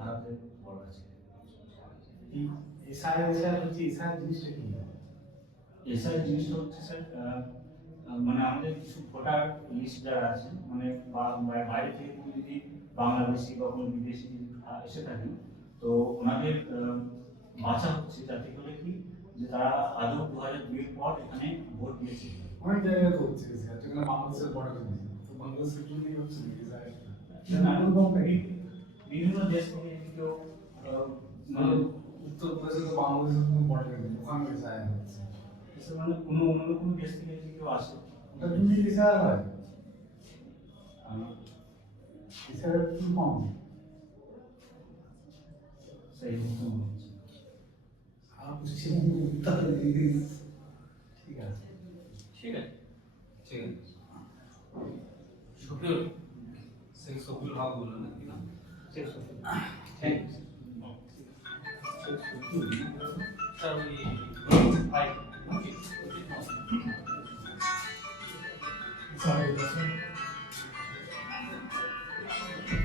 ধারাতে বলা আছে। এসআই হচ্ছে এসআই জিনিসটা কি? এসআই জিনিসটা হচ্ছে স্যার মানে আমাদের কিছু ভোটার লিস্ট যারা আছে মানে বাইরে থেকে কোনো যদি বাংলাদেশি বা কোনো বিদেশি এসে থাকেন তো ওনাদের বাঁচা হচ্ছে যাতে করে কি যে তারা আদৌ 2002 পর এখানে ভোট দিয়েছে। অনেক জায়গায় তো হচ্ছে যেখানে বাংলাদেশের বর্ডার নেই, তো বাংলাদেশের জন্যই হচ্ছে এসআই। বিভিন্ন দেশ থেকে কেউ মানে উত্তরপ্রদেশে তো বাংলাদেশের কোনো বর্ডার নেই, ওখানে এসআই হচ্ছে। মানে কোনো অন্য কোনো দেশ থেকে যদি কেউ আসে ওটা তুমি এসআই হয় এসআই কি কম সেই মতো বুঝছি। ঠিক আছে ঠিক আছে ঠিক আছে শফিউল শেখ শফিউল হক বললেন নাকি না? Sheikh Shafiul. Thank you Sheikh Shafiul sir ওই five Sorry,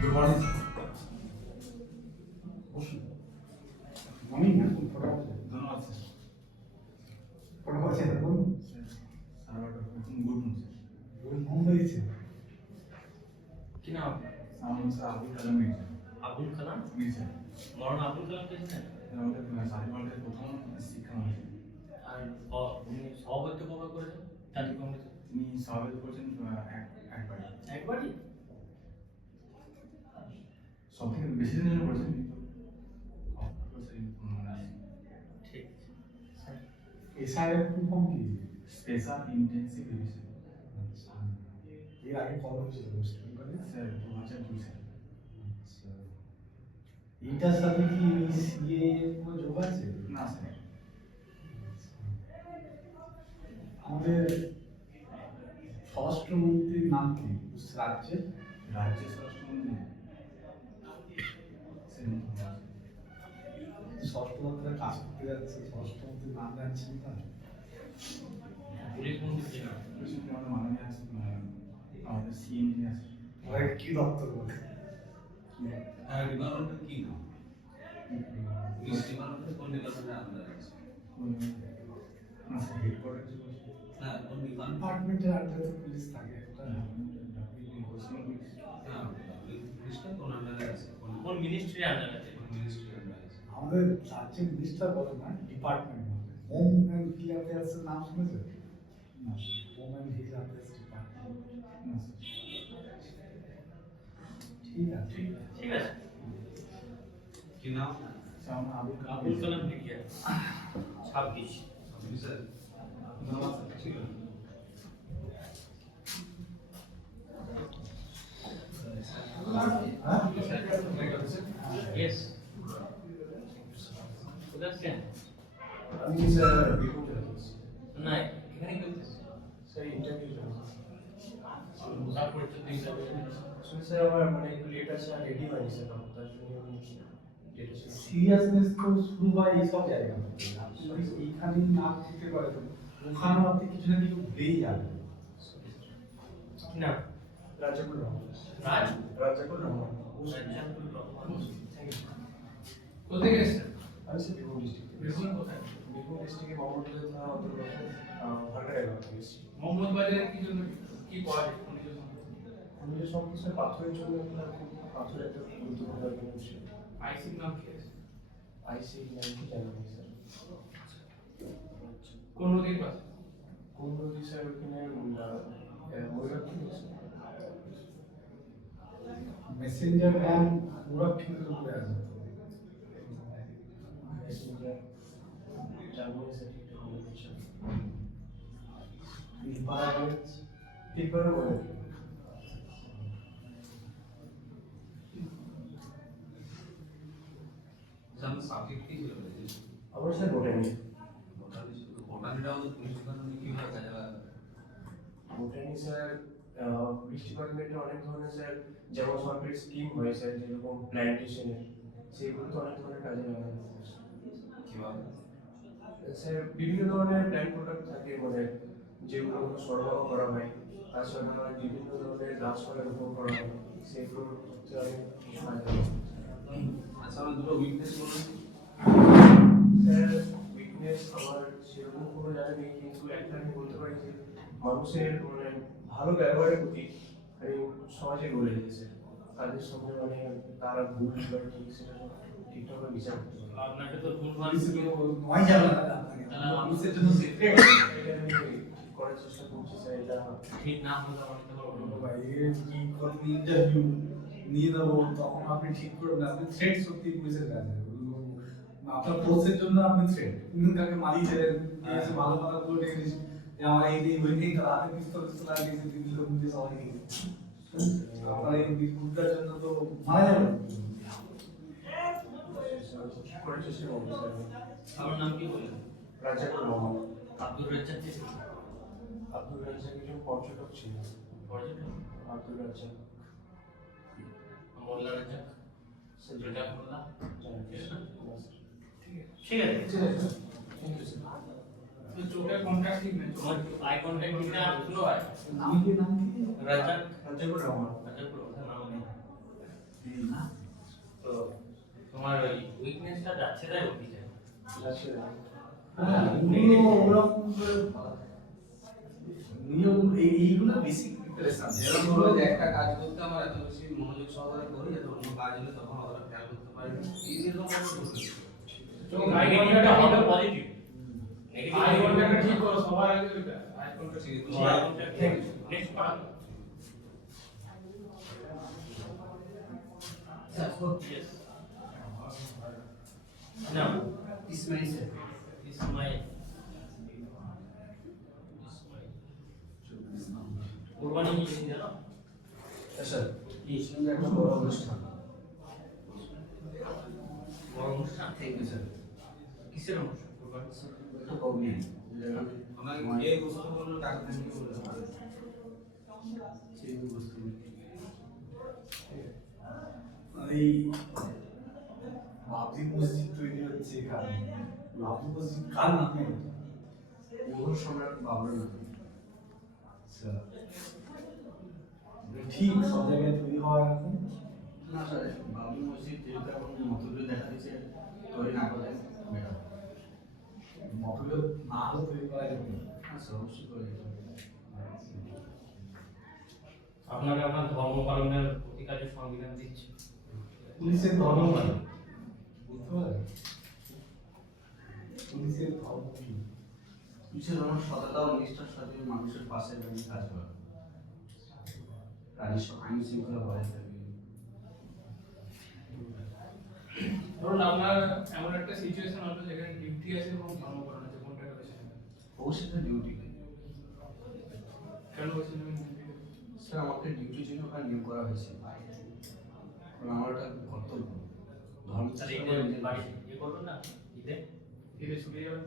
good morning. Morning, এখন পড়া হচ্ছে। ধন্যবাদ স্যার। পড়া হচ্ছে এখন? স্যার এখন good morning sir. Good morning হয়েছে। কি নাম আপনার? আমার নাম স্যার আবুল কালাম মির্জা। আবুল কালাম মির্জা। মৌলানা আবুল কালাম পেয়েছেন? আমাদের সার্টিফিকেটের প্রথম শিক্ষা হয়েছে। আর উনি সভাপতিত্ব কবে করেছেন জাতীয় কংগ্রেসে? তিনি সভাপতি করেছেন একবারই। একবারই? সব থেকে বেশি দিন ধরে করেছেন কিন্তু মনে আছে। ঠিক স্যার এসআই এর ফুল ফর্ম কি? Special intensive revision. আচ্ছা, এর আগে কবে হয়েছিল মুসলিম করে? স্যার 2002 সালে। আচ্ছা, এইটার সাথে কি সিএ কোনো যোগ আছে? না স্যার। আমাদের স্বরাষ্ট্রমন্ত্রীর নাম কি রাজ্যের? রাজ্যের স্বরাষ্ট্রমন্ত্রী স্বরাষ্ট্রমন্ত্রীরা কাজ করতে যাচ্ছে, স্বরাষ্ট্রমন্ত্রীর নাম জানছেন না? পুলিশ মন্ত্রী কে নাম? আমাদের মাননীয় আছে আমাদের সিএনজি আছে। ওরা কি দপ্তর বলে? হ্যাঁ ডিপার্টমেন্টের কি নাম? পুলিশ ডিপার্টমেন্টের কোন ডিপার্টমেন্টের আন্ডারে আছে? না স্যার হেডকোয়ার্টার যে বলছি। হ্যাঁ কোন ডিপার্টমেন্ট? ডিপার্টমেন্টের আন্ডারে তো পুলিশ থাকে একটা। হ্যাঁ পুলিশটা কোন আন্ডারে আছে? কোন মিনিস্ট্রির আন্ডারে আছে? কোন মিনিস্ট্রির আন্ডারে আছে? আমাদের রাজ্যের মিনিস্টার বলে না, ডিপার্টমেন্ট বলে। হোম অ্যান্ড হিল অ্যাফেয়ার্সের নাম শুনেছেন? না home and hill affairs department. না স্যার। ঠিক আছে ঠিক আছে কি নাম? স্যার আমার আবুল কালাম ভিকিয়া 26 স্যার। ধন্যবাদ স্যার। ঠিক আছে। Yes. Good afternoon. আমি স্যার বিপুল রাজেশ। না এখানে কি হচ্ছে? স্যার ইন্টারভিউ চলছে। তারপরে তো ইন্টারভিউ আসলে স্যার আমার মানে একটু লেট আছে আর রেডি হয়নি স্যার তার জন্য আমি লেট আছে। সিরিয়াসনেস তো শুরু হয় এইসব জায়গা থেকে। আপনি যদি এইখানেই না শিখতে পারেন ওখানেও আপনি কিছু না কিছু ভুলেই যাবেন। কি নাম? রাজাকুল রহমান। রাজ রাজাকুল রহমান। রাজাকুল রহমান। Thank you. কোথায় গেছেন? আমি স্যার বীরভূম ডিস্ট্রিক্ট। বীরভূম কোথায়? বীরভূম ডিস্ট্রিক্টে মোহাম্মদপুর থানা অন্তর্গত ভারকার এলাকা থেকে এসেছি। মোহাম্মদ বাজারে কি জন্য কি পাওয়া যায় খনিজ সম্পদ? খনিজ সম্পদ স্যার পাথরের জন্য আপনার খুব পাথরের একটা গুরুত্বপূর্ণ একটা বিষয়। আইসির নাম কি আছে? আইসি নাইনটি জানা নেই স্যার। কোন নদীর পাশে? কোন নদী স্যার ওখানে ময়ূরাক্ষী আছে। মেসেঞ্জার ড্যাম মুরাক্ষীতের উপরে আছে। মেসেঞ্জার জার্মানি স্যার একটা কমিউনিকেশন। বিলপাড়া ব্রিজ। তিনবারে বলে জানো সাবজেক্ট কি ছিল? আমার স্যার বোটানি। বোটানি ছিল। বোটানিটাও তো পুলিশ ডিপার্টমেন্টে কিভাবে কাজে লাগাবে? বোটানি স্যার পুলিশ ডিপার্টমেন্টে অনেক ধরনের স্যার যেমন সরকারি স্কিম হয় স্যার যেরকম প্ল্যান্টেশনের সেইগুলো তো অনেক ধরনের কাজে লাগানো হয় কিভাবে? স্যার বিভিন্ন ধরনের প্ল্যান্ট প্রোডাক্ট থাকে মানে যেগুলো সরবরাহ করা হয় তাছাড়া বিভিন্ন ধরনের গাছপালা রোপণ করা হয় সেগুলো অনেক কাজে লাগে। সামনে দুটো উইকনেস বলুন। স্যার উইকনেস আমার সেরকম কোনো জায়গা নেই, কিন্তু একটা আমি বলতে পারি যে মানুষের মানে ভালো ব্যবহারের প্রতি আমি সমাজে গড়ে রেখেছে, তাদের সঙ্গে মানে তারা ভুল বা ঠিক সেটা সব ঠিকঠাকভাবে বিচার করতে পারে। আপনাকে তো ভুলভাল পুলিশে তো নয় যাবে না দাদা আপনাকে। পুলিশের জন্য সিক্রেট এটা আমি করার চেষ্টা করছি স্যার, এটা ঠিক না হলে অনেকটা বড় বড় ভাই এর কি করতে ইন্টারভিউ নিয়ে দেবো তখন আপনি ঠিক করবেন। আপনি থ্রেট সত্যি পুলিশের কাছে আপনার পোস্টের জন্য আপনি থ্রেট কিন্তু কাকে মারিয়ে দেবেন এসে ভালো কথা বলে রেখে যে আমার এই নেই ওই নেই, তার হাতে পিস্তল পিস্তল লাগিয়েছে দিল্লি লোক দিয়ে সবাই আপনার এই বিপুলটার জন্য তো মারা যাবে। করার চেষ্টা করবো স্যার। আপনার নাম কি বললেন? রাজাকুর রহমান। আব্দুর রাজ্জাক কে? আব্দুল রাজ্জাক একজন পর্যটক ছিলেন। পর্যটক? আব্দুল রাজ্জাক মোল্লা রাজ্জাক? রাজ্জাক মোল্লা? জানেন ঠিক আছে। ঠিক আছে থ্যাংক ইউ স্যার। तो चोकर कॉन्टैक्ट ठीक नहीं তোমার আই কন্টাক্ট দিতে আর শুনো ভাই। নাম কি নাম কি রাজ্জাক? রাজাকুর রহমান। রাজ্জাক ওটা নাম নেই। না তো তোমার ওই উইকনেসটা যাচ্ছে তাই বলতে চাই। যাচ্ছে এইগুলো বেশি প্রিপারেশন যেরকম হলো যে একটা কাজ করতে আমার এত বেশি মনোযোগ সহকারে করি, যাতে অন্য কাজ হলে তখন অতটা খেয়াল করতে পারি না। এই এরকম ভাবে করতে হবে। तो নেগেটিভটা হবে পজিটিভ। आई कॉन्टैक्ट ठीक करो সবার আগে ওইটা आई कॉन्टैक्ट ঠিক তো আছে। Eye contact next part. Yes. Now, Ismail sir. Ismail. কুরবানি কি জানো? স্যার এই সঙ্গে একটা বড় অনুষ্ঠান। বড় অনুষ্ঠান? Thank you sir. কিসের অনুষ্ঠান? কুরবানি? একটা প্রবলেম আমাকে এই বস্তুগুলো টাকা থ্যাংক ইউ বলে সেই বস্তু এই বাবরি মসজিদ তৈরি হচ্ছে এখানে। বাবরি মসজিদ কার নামে? মুঘল সম্রাট বাবরের নামে। আচ্ছা ঠিক সব জায়গায় তৈরি হওয়া এখন না স্যার, বাবরি মসজিদ যেহেতু এখন মতবিরোধ দেখা দিচ্ছে, তৈরি না করলে বেটার। মতবিরোধ না হলে তৈরি করা যাবে না। হ্যাঁ স্যার, অবশ্যই করে দিতে হবে। আপনাকে আপনার ধর্ম পালনের অধিকারের সংবিধান দিচ্ছে। পুলিশের ধর্ম মানে বুঝতে পারেন? পুলিশের ধর্ম কি? পুলিশের জন্য সততা ও নিষ্ঠার সাথে মানুষের পাশে দাঁড়িয়ে কাজ করা, আইন শৃঙ্খলা বজায় থাকবে। ধরুন আপনার এমন একটা সিচুয়েশন হলো যেখানে ডিউটি আছে এবং ধর্মপালন আছে, কোনটা বেশি অবশ্যই তো ডিউটি। কেন বেশি নেবেন ডিউটি? স্যার, আমাকে ডিউটির জন্য ওখানে নিয়োগ করা হয়েছে, কারণ আমার একটা কর্তব্য। ধর্ম তাহলে চেষ্টা ঈদে করে বাড়ি ইয়ে করবেন না? ঈদে? ঈদে ছুটি যাবেন?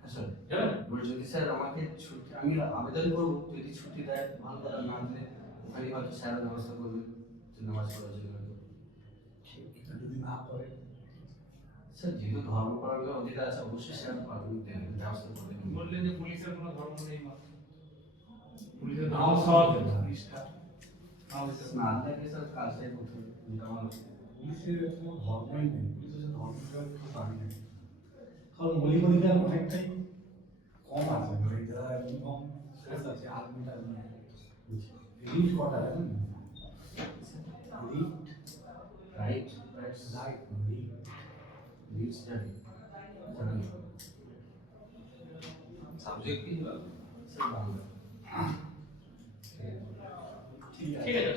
হ্যাঁ স্যার, যাবেন? এবার যদি স্যার আমাকে ছুটি, আমি আবেদন করবো, যদি ছুটি দেয় ভালো কথা, না দিলে ওখানে হয়তো স্যার ব্যবস্থা করবে যে নামাজ পড়ার জন্য হয়তো। এটা যদি না করে স্যার, যেহেতু ধর্ম পালনের অধিকার আছে, অবশ্যই স্যার পালন ব্যবস্থা করবেন। বললেন যে পুলিশের কোনো ধর্ম নেই মাত্র, পুলিশের নাও ধর্ম সৎ সৎ। নিষ্ঠা। না আপনাকে স্যার কাজটাই করতে হবে, যেটা আমার পুলিশের কোনো ধর্মই নেই। পুলিশের ধর্ম কোনো দাবি নেই, কারণ মৌলিক অধিকার অনেকটাই কম আছে। মানে যারা কম ফোর্স আছে আর্মি টার্মি রিট কটা জানেন? রিট রাইট রাইট রিট রিচ জানি জানেন সাবজেক্ট কি হবে? স্যার বাংলা। ঠিক ঠিক আছে।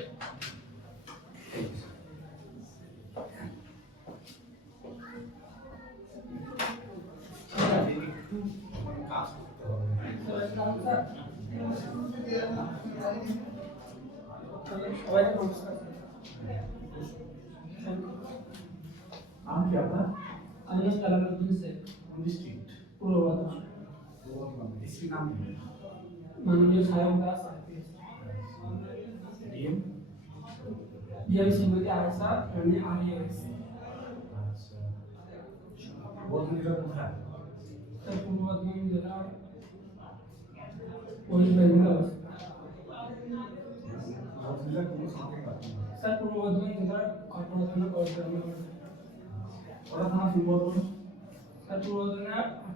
আছে। একটু কাজ করতে হবে। নাম কি আপনার? ডিস্ট্রিক্ট পূর্ব বর্ধমান ডিস্ট্রিক্ট নাম কি? মাননীয় Sayan Das IPS DM. DM Shrimati Ayesha Rani is আচ্ছা, বর্ধমানটা কোথায়? স্যার পূর্ব বর্ধমান জেলা ওয়েস্ট বেঙ্গল অবস্থিত। বর্ধমানটা কোন সাথে কাজ? স্যার পূর্ব বর্ধমান জেলার কর্পোরেশনের কর্পোরেশন কটা থানা পূর্ব বর্ধমান? স্যার পূর্ব বর্ধমানে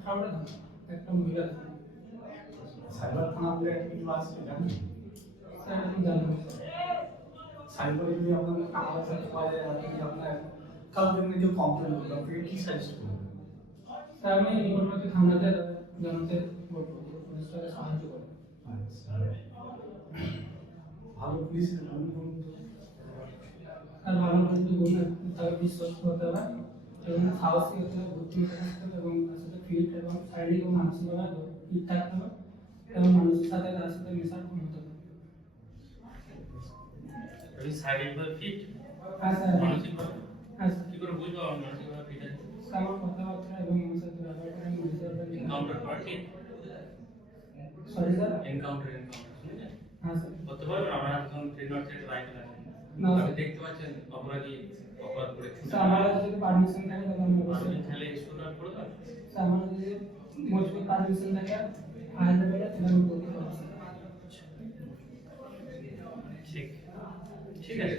18টা থানা, একটা মহিলা থানা। সাইবার থানা বলে একটা কিছু আছে জানেন? স্যার আমি জানি না। সাইবারে যদি আপনার আমাদের সাথে পাওয়া যায়, আপনি কি আপনার কাউকে নিয়ে কেউ কমপ্লেন করবে, আপনাকে কি সাজেস্ট করবে? স্যার আমি নিকটবর্তী থানাতে জানাতে বলবো, পুলিশ তাকে সাহায্য করে। আচ্ছা, ভালো পুলিশের গুণ গুণ তো আর ভালো কিন্তু গুণ তাকে বিশ্বস্ত হতে হবে এবং সাহসী হতে হবে, বুদ্ধিমত্তা থাকতে হবে এবং তার সাথে ফিট এবং শারীরিক ও মানসিকভাবে ফিট থাকতে হবে এবং মানুষের সাথে তার সাথে মেশার ক্ষমতা থাকতে হবে। তুমি শারীরিকভাবে ফিট, হ্যাঁ স্যার। মানসিকভাবে হ্যাঁ স্যার। কি করে বুঝবো আমি মানসিকভাবে ফিট আছি? আমার কথাবার্তা এবং আমার সাথে ব্যবহার করে আমি বুঝতে পারি। এনকাউন্টার করা ঠিক? Sorry sir. এনকাউন্টার শুনছেন? হ্যাঁ স্যার। করতে পারবেন? আপনার একজন ট্রেনার থেকে রাইফেল আছে, না। আপনি দেখতে পাচ্ছেন অপরাধী অপরাধ করে স্যার আমার কাছে যদি পারমিশন থাকে তাহলে আমি আপনি অবশ্যই। তাহলে স্টুডেন্ট করে দেন। স্যার আমার কাছে যদি মজবুত পারমিশন থাকে হায়ার লেভেলে তাহলে আমি করতে পারবো স্যার। ঠিক, ঠিক আছে।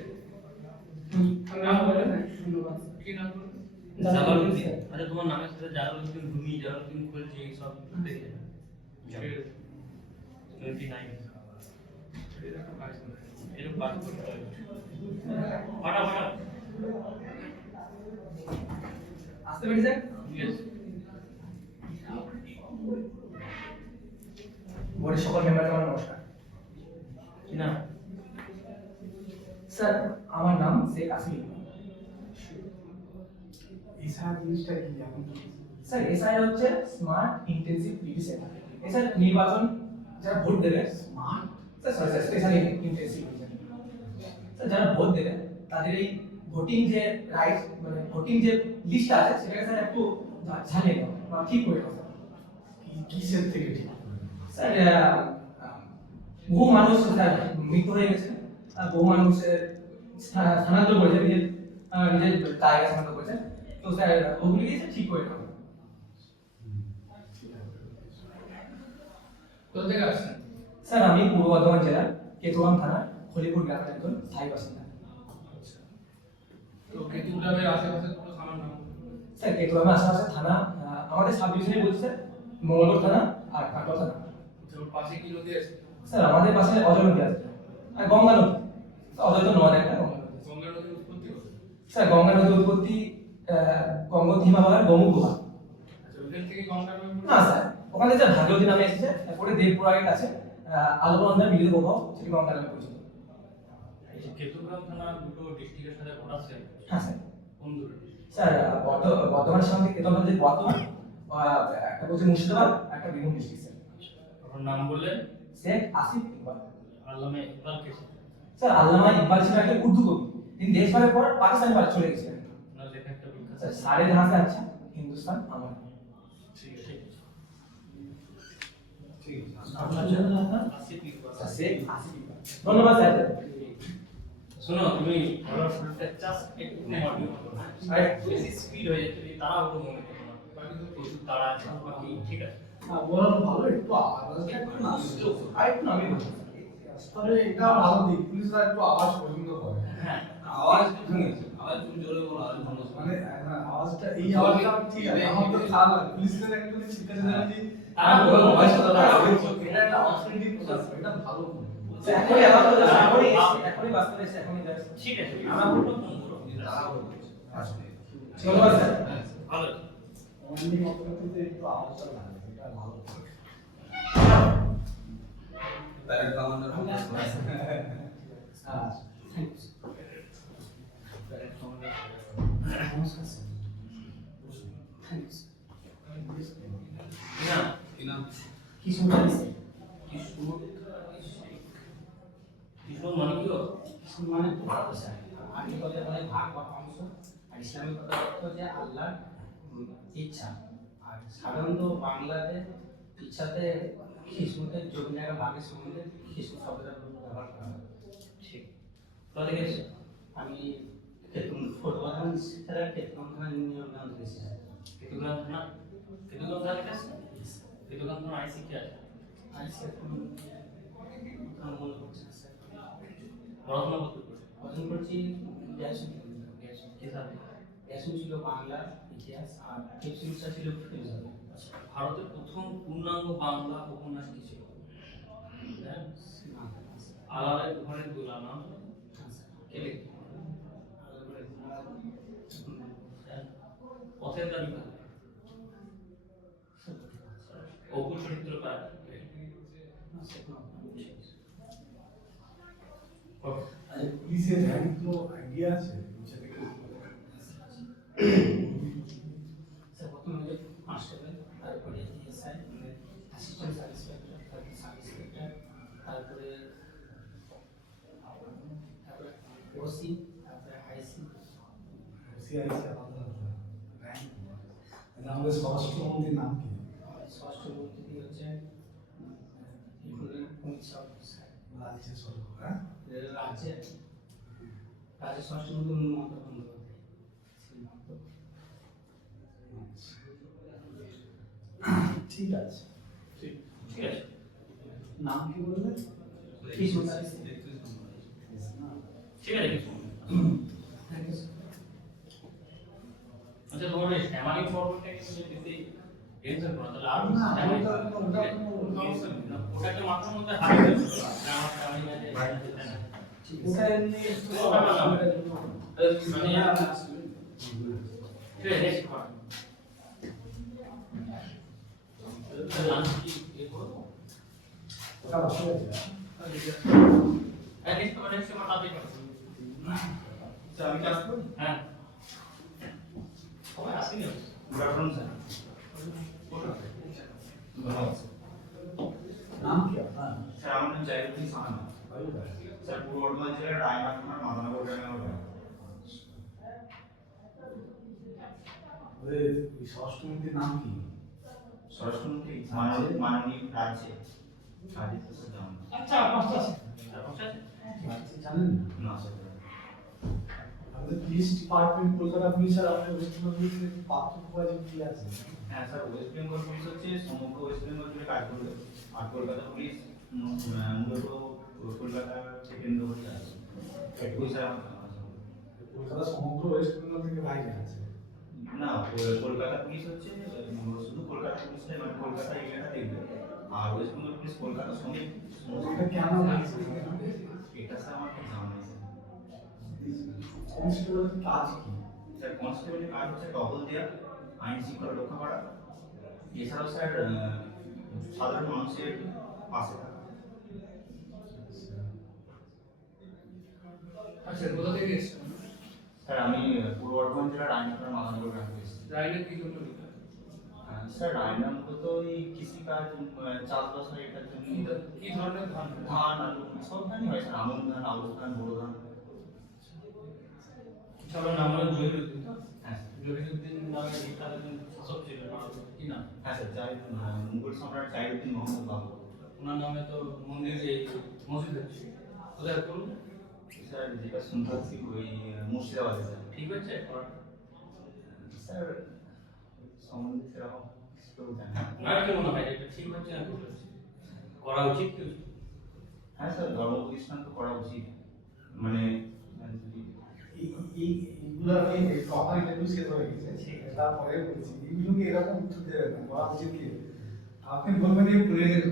নাম বলেন। ধন্যবাদ স্যার। কি নাম বলুন? জালালউদ্দিন। স্যার। আচ্ছা তোমার নামের সাথে জালালউদ্দিন রুমি, জালালউদ্দিন খলজি এইসব দেখে যান। 29 এরকম কাজ করে। এরকম পাস করতে হবে। ফাটা ফাটা। আসতে পারি স্যার? ইয়েস। বোর্ডের সকল মেম্বারকে আমার নমস্কার। কি নাম? স্যার আমার নাম শেখ আসিফ ইকবাল। এই সারা জিনিসটা কি এখন? স্যার এসআই হচ্ছে smart intensive PT centre. Sir নির্বাচন যারা ভোট দেবে smart sir sorry sir special intensive sir যারা ভোট দেবে তাদের এই ভোটিং যে রাইট মানে ভোটিং যে লিস্ট আছে সেটাকে স্যার একটু ঝালিয়ে দাও বা ঠিক করে দাও কিসের থেকে ঠিক? স্যার। বহু মানুষ স্যার মৃত্যু হয়ে গেছে, বহু মানুষের স্থানান্তর করেছে, নিজের জায়গা স্থানান্তর করেছে, তো স্যার ওগুলি স্যার ঠিক করে দাও। কোথা থেকে আসছেন? স্যার আমি পূর্ব বর্ধমান জেলার কেতুগ্রাম থানার খলিপুর গ্রামের একজন স্থায়ী বাসিন্দা। তো কেতু গ্রামের আশেপাশে কোনো থানার নাম? স্যার কেতুগ্রামের আশেপাশে থানা আমাদের সাব ডিভিশনে বলছে স্যার মঙ্গলপুর থানা আর কাটোয়া থানা। ওর পাশে কি নদী আছে? স্যার আমাদের পাশে অজয় নদী আছে আর গঙ্গা নদী, অজয় তো নয় একটা গঙ্গা নদী। গঙ্গা নদীর উৎপত্তি কোথায়? স্যার গঙ্গা নদীর উৎপত্তি গঙ্গোত্রী হিমালয়ের গোমুখ গুহা। আচ্ছা ওখান থেকে গঙ্গা নদী না স্যার, ওখানে স্যার ভাগীরথী নামে এসেছে, তারপরে দেবপুরের কাছে আলোকনন্দার মিলিত প্রভাব সেটি গঙ্গা নামে পরিচিত। এই যে কেতুগ্রাম থানা দুটো ডিস্ট্রিক্টের সাথে ঘটাচ্ছে, হ্যাঁ স্যার। কোন দুটো? স্যার বর্ধমানের সঙ্গে কেতন যে বর্ধমান একটা বলছে মুর্শিদাবাদ একটা বীরভূম ডিস্ট্রিক্ট স্যার। আপনার নাম বললেন? শেখ আসিফ ইকবাল। আল্লামা ইকবাল কে ছিল? স্যার আল্লামা ইকবাল ছিলেন একজন উর্দু কবি, তিনি দেশ ভাগের পর পাকিস্তানে চলে গেছিলেন। আপনার লেখা একটা বিখ্যাত। স্যার সারে জাহাঁ সে আচ্ছা হিন্দুস্তান আমার। ঠিক আছে। ঠিক আছে। আপনার জন্য আপনার আসিফ ইকবাল। স্যার শেখ আসিফ ইকবাল। ধন্যবাদ স্যার। শোনো তুমি আমার ফুলটা জাস্ট একটু মনে করো, আর বেশি স্পিড হয়ে যাচ্ছে, তুমি তাড়াহুড়ো মনে করো না, বাকি তো প্রচুর তাড়া আছে বাকি ঠিক আছে। বলা ভালো, একটু আওয়াজটা একটু নামতে আর একটু নামিয়ে বলুন। তবে এটা ভালো দিক, পুলিশরা একটু আওয়াজ পছন্দ করে। হ্যাঁ আওয়াজ ভেঙেছে, আওয়াজ তুমি জোরে বলো, আওয়াজ ভালো মানে আওয়াজটা এই আওয়াজটা ঠিক আছে, আমার তো খারাপ লাগে। পুলিশদের একটু শিক্ষা দিতে হবে তারা বলবো, এটা একটা অর্থনীতি প্রচার, এটা ভালো। এখনই আবার তো এখনই বাস্তবে এসে এখনই যাচ্ছে। ঠিক আছে আমরা বলবো তাড়াহুড়ো করছে। আসবে। ধন্যবাদ স্যার। ভালো। অন্য মতটাতে একটু আওয়াজটা লাগে, এটা ভালো। Parade commander thank you sir. Thank you না কি নাম? কিশোর জানিস কিশোর, কিশোর মানে কি গো? কিশোর মানে ভালো স্যার। আমি কথা বলে ভাগ বা অংশ, আর ইসলামিক কথা বলতে যে আল্লাহর ইচ্ছা। আর সাধারণত বাংলাতে ইচ্ছাতে কিসমতের জমি জায়গা ভাগের সম্বন্ধে কিসমত শব্দটা ব্যবহার করা হয়। ঠিক। কোথা থেকে এসেছো? আমি ফটোগ্রাফার ছাড়া ক্ষেত্রম থানা নিয়ম নাম দিয়েছি স্যার। কেতুগ্রাম থানা? কেতুগ্রাম থানা থেকে এসেছো? কেতুগ্রাম থানা আইসি কি আছে? আর সেরকম আমার মনে হচ্ছে না স্যার। পড়াশোনা করতে করছো? পছন্দ করছি গ্যাস কি সাবজেক্ট? গ্যাসন ছিল বাংলা ইতিহাস আর এফসিউসটা ছিল ফিলোসফি। ভারতের প্রথম পূর্ণাঙ্গ বাংলা উপন্যাস কি ছিল? আলাদা ঘরের দোলা নাম কে লিখত? পথের দাবি কাকে? অপুর চরিত্র কার? পুলিশের র্যাঙ্ক তো আইডিয়া আছে সেটা কি? প্রথমে হলো কনস্টেবল, তারপরে এসআই মানে অ্যাসিস্ট্যান্ট সাব ইন্সপেক্টর, তারপরে সাব ইন্সপেক্টর, তারপরে ওসি, তারপরে আইসি। সিআইসি আলাদা র্যাঙ্ক। আমাদের স্বরাষ্ট্রমন্ত্রীর নাম কি? ষষ্ঠ মন্ত্রী হচ্ছে পুলিশ অফিসার। রাজ্যের সরকার, হ্যাঁ? রাজ্যের ষষ্ঠ মন্ত্রী মমতা বন্দ্যোপাধ্যায়। ঠিক আছে। ঠিক আছে। নাম কি বললে? ঠিক আছে। ঠিক আছে কিছু। আচ্ছা তোমার এই স্ট্যামারিং ফরওয়ার্ডটা কি তুমি দিতে টেনশন করো তাহলে আর না, স্ট্যামারিং ওটাকে মাথার মধ্যে হারিয়ে দেবো আমার স্ট্যামারিং আছে ওটা এমনি মানে ঠিক আছে নেক্সট কর লাঞ্চ কি এ করব ওটা বসে আছে। নেক্সট কর নেক্সট কর তাতে কর আমি কি আসবো? হ্যাঁ সবাই আসেনি গুড আফটারনুন স্যার। নাম কি আপনার? স্যার আমার নাম জাহিদুদ্দিন সাহানা। স্যার পূর্ব বর্ধমান জেলার রায়না থানার মাদানগর গ্রামে আমার বাড়ি। ওদের এই স্বরাষ্ট্রমন্ত্রীর নাম কি? স্বরাষ্ট্রমন্ত্রী মাননীয় রাজ্যে আদিত্য স্যার জামান। আচ্ছা পাঁচটা আছে রাজ্যে জানেন না? না স্যার। আমাদের পুলিশ ডিপার্টমেন্ট কলকাতা পুলিশ আর আমাদের ওয়েস্ট বেঙ্গল পুলিশের পার্থক্য আছে কি আছে? হ্যাঁ স্যার, ওয়েস্ট বেঙ্গল পুলিশ হচ্ছে সমগ্র ওয়েস্ট বেঙ্গল জুড়ে কাজ করবে, আর কলকাতা পুলিশ মূলত কলকাতাকে কেন্দ্র করে আছে। একটু স্যার কলকাতা সমগ্র ওয়েস্ট বেঙ্গল থেকে বাইরে আছে। না, কলকাতা পুলিশ হচ্ছে শুধু কলকাতা পুলিশটাই মানে কলকাতা এলাকা দেখবে, আর ওয়েস্ট বেঙ্গল পুলিশ কলকাতার সঙ্গে এটা কেন লাগছে? এটা স্যার আমার ঠিক জানা নেই স্যার। কনস্টেবলের কাজ কি? স্যার কনস্টেবলের কাজ হচ্ছে টহল দেওয়া, আইন শৃঙ্খলা রক্ষা করা, এছাড়াও স্যার সাধারণ মানুষের পাশে থাকা। আচ্ছা কোথা থেকে এসেছেন? স্যার আমি পূর্ব বর্ধমান জেলার রায়না থানার মাদানগর গ্রাম থেকে এসেছি। রাইডার কি জন্য লিখা? স্যার রায়না মূলত এই কৃষিকাজ, চাষবাস হয় এটার জন্য। কি ধরনের ধান? ধান, আলু সব ধানই হয় স্যার, আমন ধান, আউশ ধান, বোরো ধান। সবার নাম হলো জহিরুদ্দিন। হ্যাঁ স্যার। জহিরুদ্দিন নামে বিখ্যাত একজন শাসক ছিলেন ভারতের, কি নাম? হ্যাঁ স্যার, মুঘল সম্রাট জাহিরুদ্দিন মোহাম্মদ বাবর। ওনার নামে তো মন্দিরে মসজিদ হচ্ছে, কোথায় করুন? স্যার যেটা শুনতে পাচ্ছি ওই মুর্শিদাবাদে স্যার। ঠিক হচ্ছে? স্যার সম্বন্ধে সেরকম কিছু জানি না। আপনার কি মনে হয় এটা ঠিক হচ্ছে না ভুল হচ্ছে? করা উচিত কি উচিত? হ্যাঁ স্যার, ধর্ম প্রতিষ্ঠান তো করা উচিত, মানে যদি এইগুলো আমি প্রপার ইন্টারভিউ শেষ হয়ে গেছে, তারপরে বলছি এইগুলোকে এরকম উত্তর দেবেন না, বলা উচিত কি আপনি বলবেন যে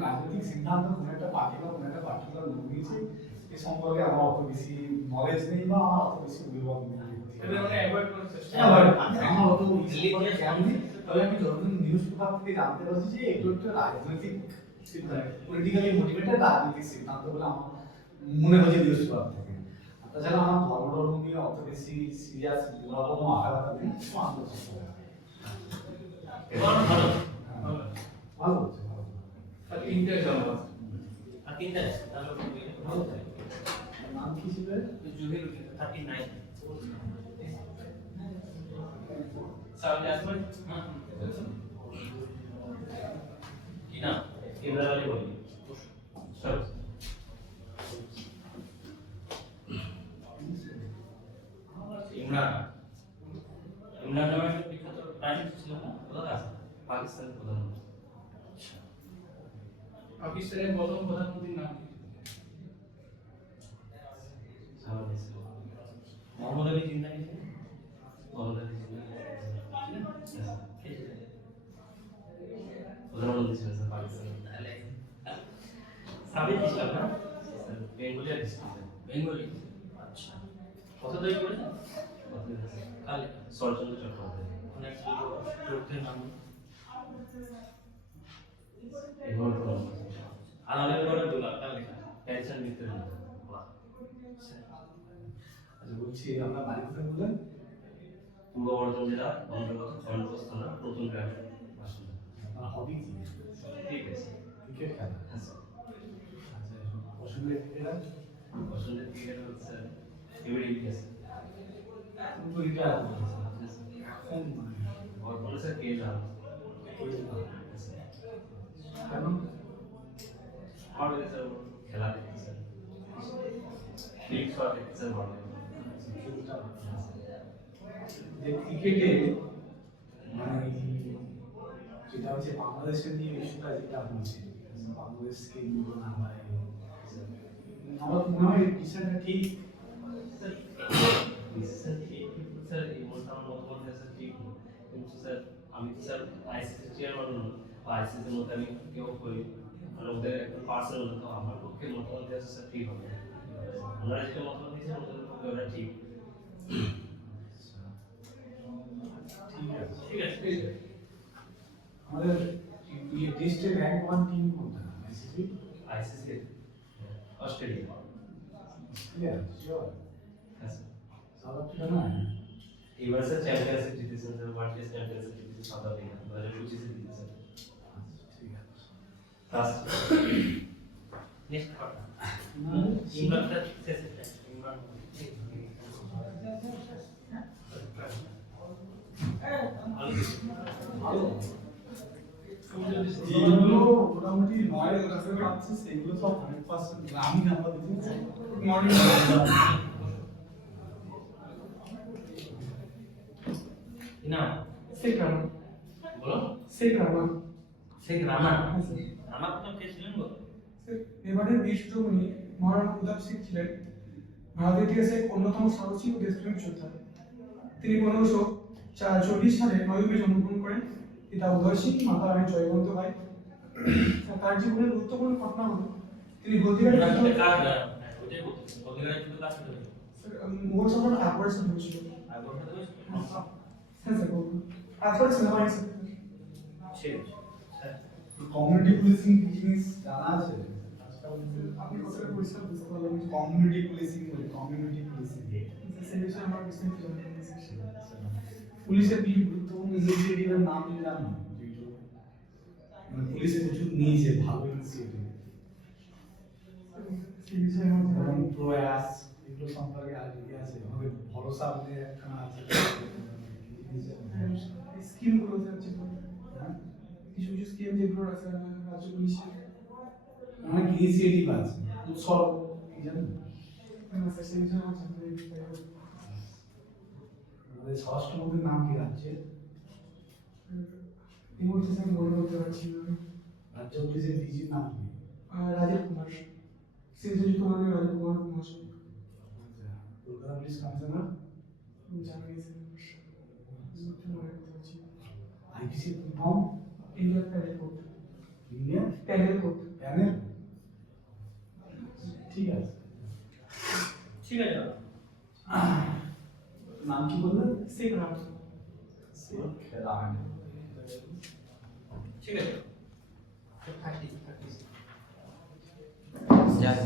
রাজনৈতিক সিদ্ধান্ত কোনো একটা পার্টি বা কোনো একটা পার্টিকুলার লোক নিয়েছে, এ সম্পর্কে আমার অত বেশি নলেজ নেই বা আমার অত বেশি অভিভাবক নেই। এটা মানে অ্যাভয়েড করার চেষ্টা আমার অত সম্পর্কে জ্ঞান নেই, তবে আমি যতদিন নিউজ পেপার থেকে জানতে পারছি যে এগুলো একটা রাজনৈতিক পলিটিক্যালি মোটিভেটেড রাজনৈতিক সিদ্ধান্ত বলে আমার মনে হচ্ছে নিউজ পেপার থেকে। তাছাড়া আমার ধর্ম নিয়ে অত বেশি সিরিয়াস কোনো আঘাত নেই, ভালো ভালো হচ্ছে ভালো। আর তিনটে জানা আর তিনটা আছে তাহলে ভালো হচ্ছে। নাম কি ছিল? জহিরুদ্দিন 39 সাউথ আসবেন। কি না ইমরান আলী বলি সব ইমরান নামে একটা বিখ্যাত প্রাইম মিনিস্টার ছিল না, কোথায় আছে? পাকিস্তানের প্রধানমন্ত্রী। পাকিস্তানের প্রথম প্রধানমন্ত্রীর নাম কি? মোহাম্মদ আলী জিন্দানি ছিলেন। মোহাম্মদ আলী জিন্দানি প্রধানমন্ত্রী ছিলেন স্যার পাকিস্তান। তাহলে সাবিত ইসলাম না স্যার বেঙ্গলি আর হিস্ট্রি বেঙ্গলি। আচ্ছা, কত তৈরি করেছেন? স্যার কালে শরৎচন্দ্র চট্টোপাধ্যায়। অনেক লোকের নাম এগুলো আর অনেক বড় ডোলা কালে। প্যারিসের মৃত্যু আচ্ছা বলছি আপনার বাড়ি কোথায় বললেন? পূর্ব বর্ধমান জেলা অন্তর্গত খড়গপুর থানা নতুন গ্রামের বাসিন্দা। আপনার হবি কি? ঠিক আছে ক্রিকেট খেলা। হ্যাঁ স্যার। আচ্ছা পছন্দের ক্রিকেটার? পছন্দের ক্রিকেট হচ্ছে এবিডি বিএস। কিন্তু রিটায়ার এখন মানে বর্তমানে স্যার কে জানো কেন? আমাদের স্যার খেলা দেখতে স্যার লিগ শট দেখতে স্যার ভালো লাগে। যে ক্রিকেটে মানে যেটা হচ্ছে বাংলাদেশের নিয়ে ইস্যুটা যেটা হচ্ছে বাংলাদেশকে নিয়ে না হয় আমার মনে হয় এই বিষয়টা ঠিক। স্যার ঠিক কিন্তু স্যার এই মুহূর্তে আমার মতামত দেওয়া স্যার ঠিক না। কিন্তু স্যার আমি তো স্যার আইসিসি চেয়ারম্যান নই বা আইসিসির মধ্যে আমি কেউ করি মানে ওদের একদম পার্সোনাল তো আমার পক্ষে মতামত দেওয়া স্যার ঠিক হবে না। ওনারা যেটা মতামত দিয়েছেন ওদের পক্ষে ওরা ঠিক। ঠিক আছে ঠিক আছে, ঠিক আছে। আমাদের এই টেস্টের র্যাঙ্ক 1 টিম কোনটা? ICC? ICC Australia. Clear sure হ্যাঁ স্যার। সাউথ আফ্রিকা না? এবার স্যার চ্যাম্পিয়নশিপ জিতেছেন স্যার ওয়ার্ল্ড টেস্ট চ্যাম্পিয়নশিপ জিতেছেন সাউথ আফ্রিকা 2025 জিতেছেন। ঠিক আছে লাস্ট নেক্সট কথা না ইমরানটা শেষে ইমরান ভালো যেগুলো মোটামুটি 9 এর কাছে পাচ্ছে সেগুলো সব 100% আমি নাম্বার দিচ্ছি। মর্নিং না শেখ রহমান। বলো শেখ রহমান। শেখ রামান। হ্যাঁ স্যার। রামান তো কে ছিলেন গো? স্যার, এবারের বিশ্বমণি মহারানা প্রতাপ সিং ছিলেন ভারতের ইতিহাসে অন্যতম সাহসী ও দেশপ্রেমিক যোদ্ধা। তিনি 1540 সালে নয়ডায় জন্মগ্রহণ করেন। পিতা উদয় সিং, মাতা রানী জয়বন্ত বাই। তার জীবনের গুরুত্বপূর্ণ ঘটনা হলো তিনি হলদিবাড়ি রাজনীতি কার ওইটাই বলতে বলদিগাড়ি যুদ্ধ কাজ করে মুঘল সম্রাট আকবরের সাথে হয়েছিল। আর বলতে হ্যাঁ স্যার, বলুন। আকবর সেনাবাহিনীর সাথে। ঠিক আছে। কমিউনিটি পুলিশিং কি জিনিস জানা আছে? আপনি কথাটা পরিষ্কার বুঝতে পারলেন না। কমিউনিটি পুলিশিং বলে কমিউনিটি পুলিশিং সেই বিষয়ে আমার বিস্তারিত জানা নেই স্যার। পুলিশের কি গুরুত্বপূর্ণ ইনিশিয়েটিভের নাম কি জানো? যেগুলো মানে পুলিশে প্রচুর নিয়েছে ভালো ইনিশিয়েটিভ সেই বিষয়ে আমার জানা যেমন নেই। প্রয়াস এগুলো সম্পর্কে আর কি আছে? আমাদের ভরসা বলে একখানা আছে স্কিমগুলো স্যার যেগুলো হ্যাঁ? কিছু কিছু স্কিম যেগুলো আছে রাজ্য পুলিশের অনেক ইনিশিয়েটিভ আছে উৎসর্গ কি জানেন? না স্যার, সেই বিষয়ে আমার জানা নেই। আমাদের স্বরাষ্ট্রমন্ত্রীর নাম কি রাজ্যের? এই মুহূর্তে স্যার মনে করতে পারছি না। রাজ্য পুলিশের ডিজির নাম কি? রাজীব কুমার, শ্রীযুক্ত মাননীয় রাজীব কুমার মহাশয়। আচ্ছা, কলকাতা পুলিশ কমিশনার জানা নেই স্যার। এই মুহূর্তে মনে করতে পারছি না। IPC form Indian panel code. India panel code. Panel ঠিক আছে। ঠিক আছে নাম কি বললেন? শেখ রহমান। শেখ রাহান। ঠিক আছে থার্টি যাই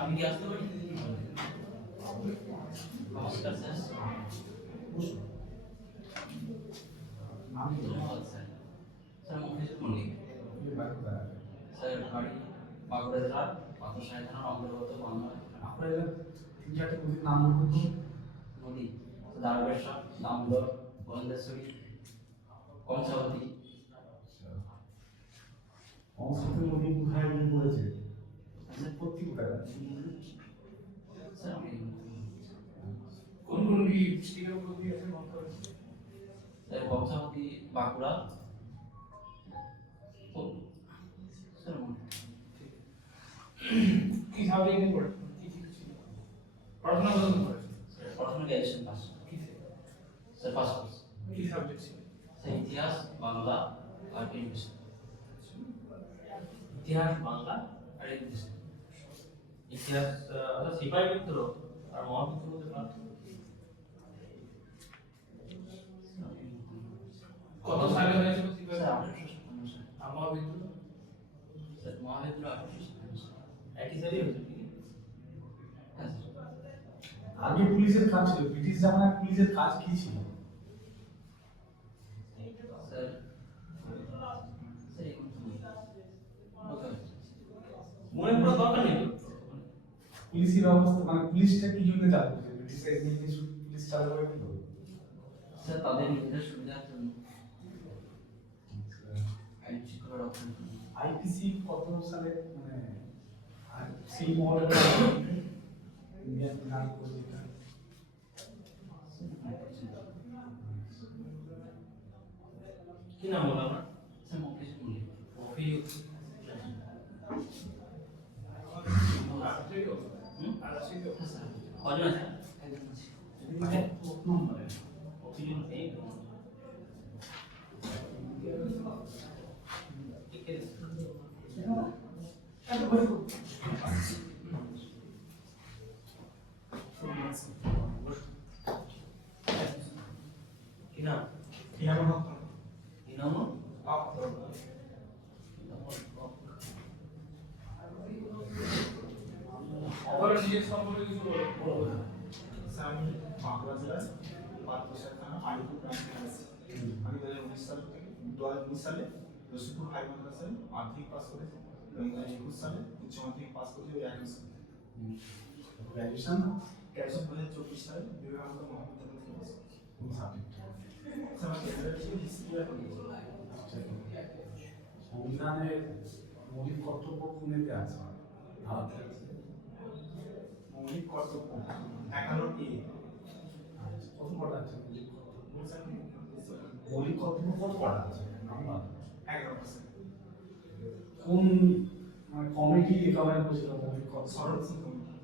আমি কি আসতে পারি? নমস্কার স্যার। নাম কি? ধন্যবাদ স্যার। স্যার মফিজুর মল্লিক। বাড়ি কোথায়? স্যার বাড়ি বাঁকুড়া জেলার পাথরসাহি থানার অন্তর্গত বাংলা আপনার তিন চারটে নদীর নাম বলুন তো। নদী দারুবেশা, দামোদর, গন্ধেশ্বরী, কংসাবতী। সংস্কৃত নদী কোথায় গিয়ে পড়েছে? উৎপত্তি কোথায়? স্যার আমি কোন কোন ডিস্ট্রিক্টের উপর দিয়ে আছে বলতে পারছি? স্যার কংসাবতী বাঁকুড়া। ও, স্যার কি সাবজেক্ট নিয়ে পড়ে কি ছিল পড়াশোনা কতদূর করেছে পড়াশোনা গ্র্যাজুয়েশন পাস কিসে স্যার ফার্স্ট কোর্স কি সাবজেক্ট ছিল স্যার ইতিহাস বাংলা আর ইংলিশ ইতিহাস বাংলা আর ইংলিশ ইতিহাস সিপাহী বিদ্রোহ আর মহাবিদ্রোহের পার্থক্য কত সালে হয়েছিল সিপাহী স্যার 1857 সালে আমার বিদ্রোহ স্যার মহাবিদ্রোহ 1857 সালে একই সালে হয়েছিল কি হ্যাঁ স্যার আগে পুলিশের কাজ ছিল, ব্রিটিশ জামানায় পুলিশের কাজ কি ছিল? স্যার স্যার এখন মনে পড়া দরকার নেই পুলিশের অবস্থা মানে পুলিশটা কি জন্য চালু করেছে? ব্রিটিশরা এমনি পুলিশ চালু করে দিল। স্যার তাদের নিজেদের সুবিধার জন্য আইন শৃঙ্খলা রক্ষার জন্য আইপিসি কত সালে মানে সেই মহলের ইন্ডিয়ান নাম করে যেটা কি নাম বললাম না স্যার মফিজ মল্লিক মফিজ আর আছে তো স্যার কজন আছে একজন আছে মানে নম্বরে মফিজ এই কি নাম কি নাম হতো? কি নাম ওভার নিজের সম্পর্কে কিছু বলো আমি বাঁকুড়া জেলার পাত্রসার থানা আলিপুর গ্রামে আছি। আমি 2019 সালে রশিদপুর হাই মাদ্রাসায় মাধ্যমিক পাস করেছি এবং 2021 সালে উচ্চ মাধ্যমিক পাস করেছি ওই একই সালে। গ্র্যাজুয়েশন 2024 সালে বিবেকানন্দ মহাবিদ্যালয় থেকে পাস করেছি। কোন সাবজেক্ট? আমার কেন্দ্রের ছিল হিস্ট্রি আর পলিটিক্স। সংবিধানের মৌলিক কর্তব্য কোনতে আছে? ভারতে আছে। মৌলিক কর্তব্য 11A কত পড়া আছে মৌলিক কর্তব্য? মৌলিক কর্তব্য কত পড়া আছে? নাম্বার 11%। কোন মানে কমিটি রিকভার করেছিল মৌলিক কর্তব্য? সরল সিং কমিটি।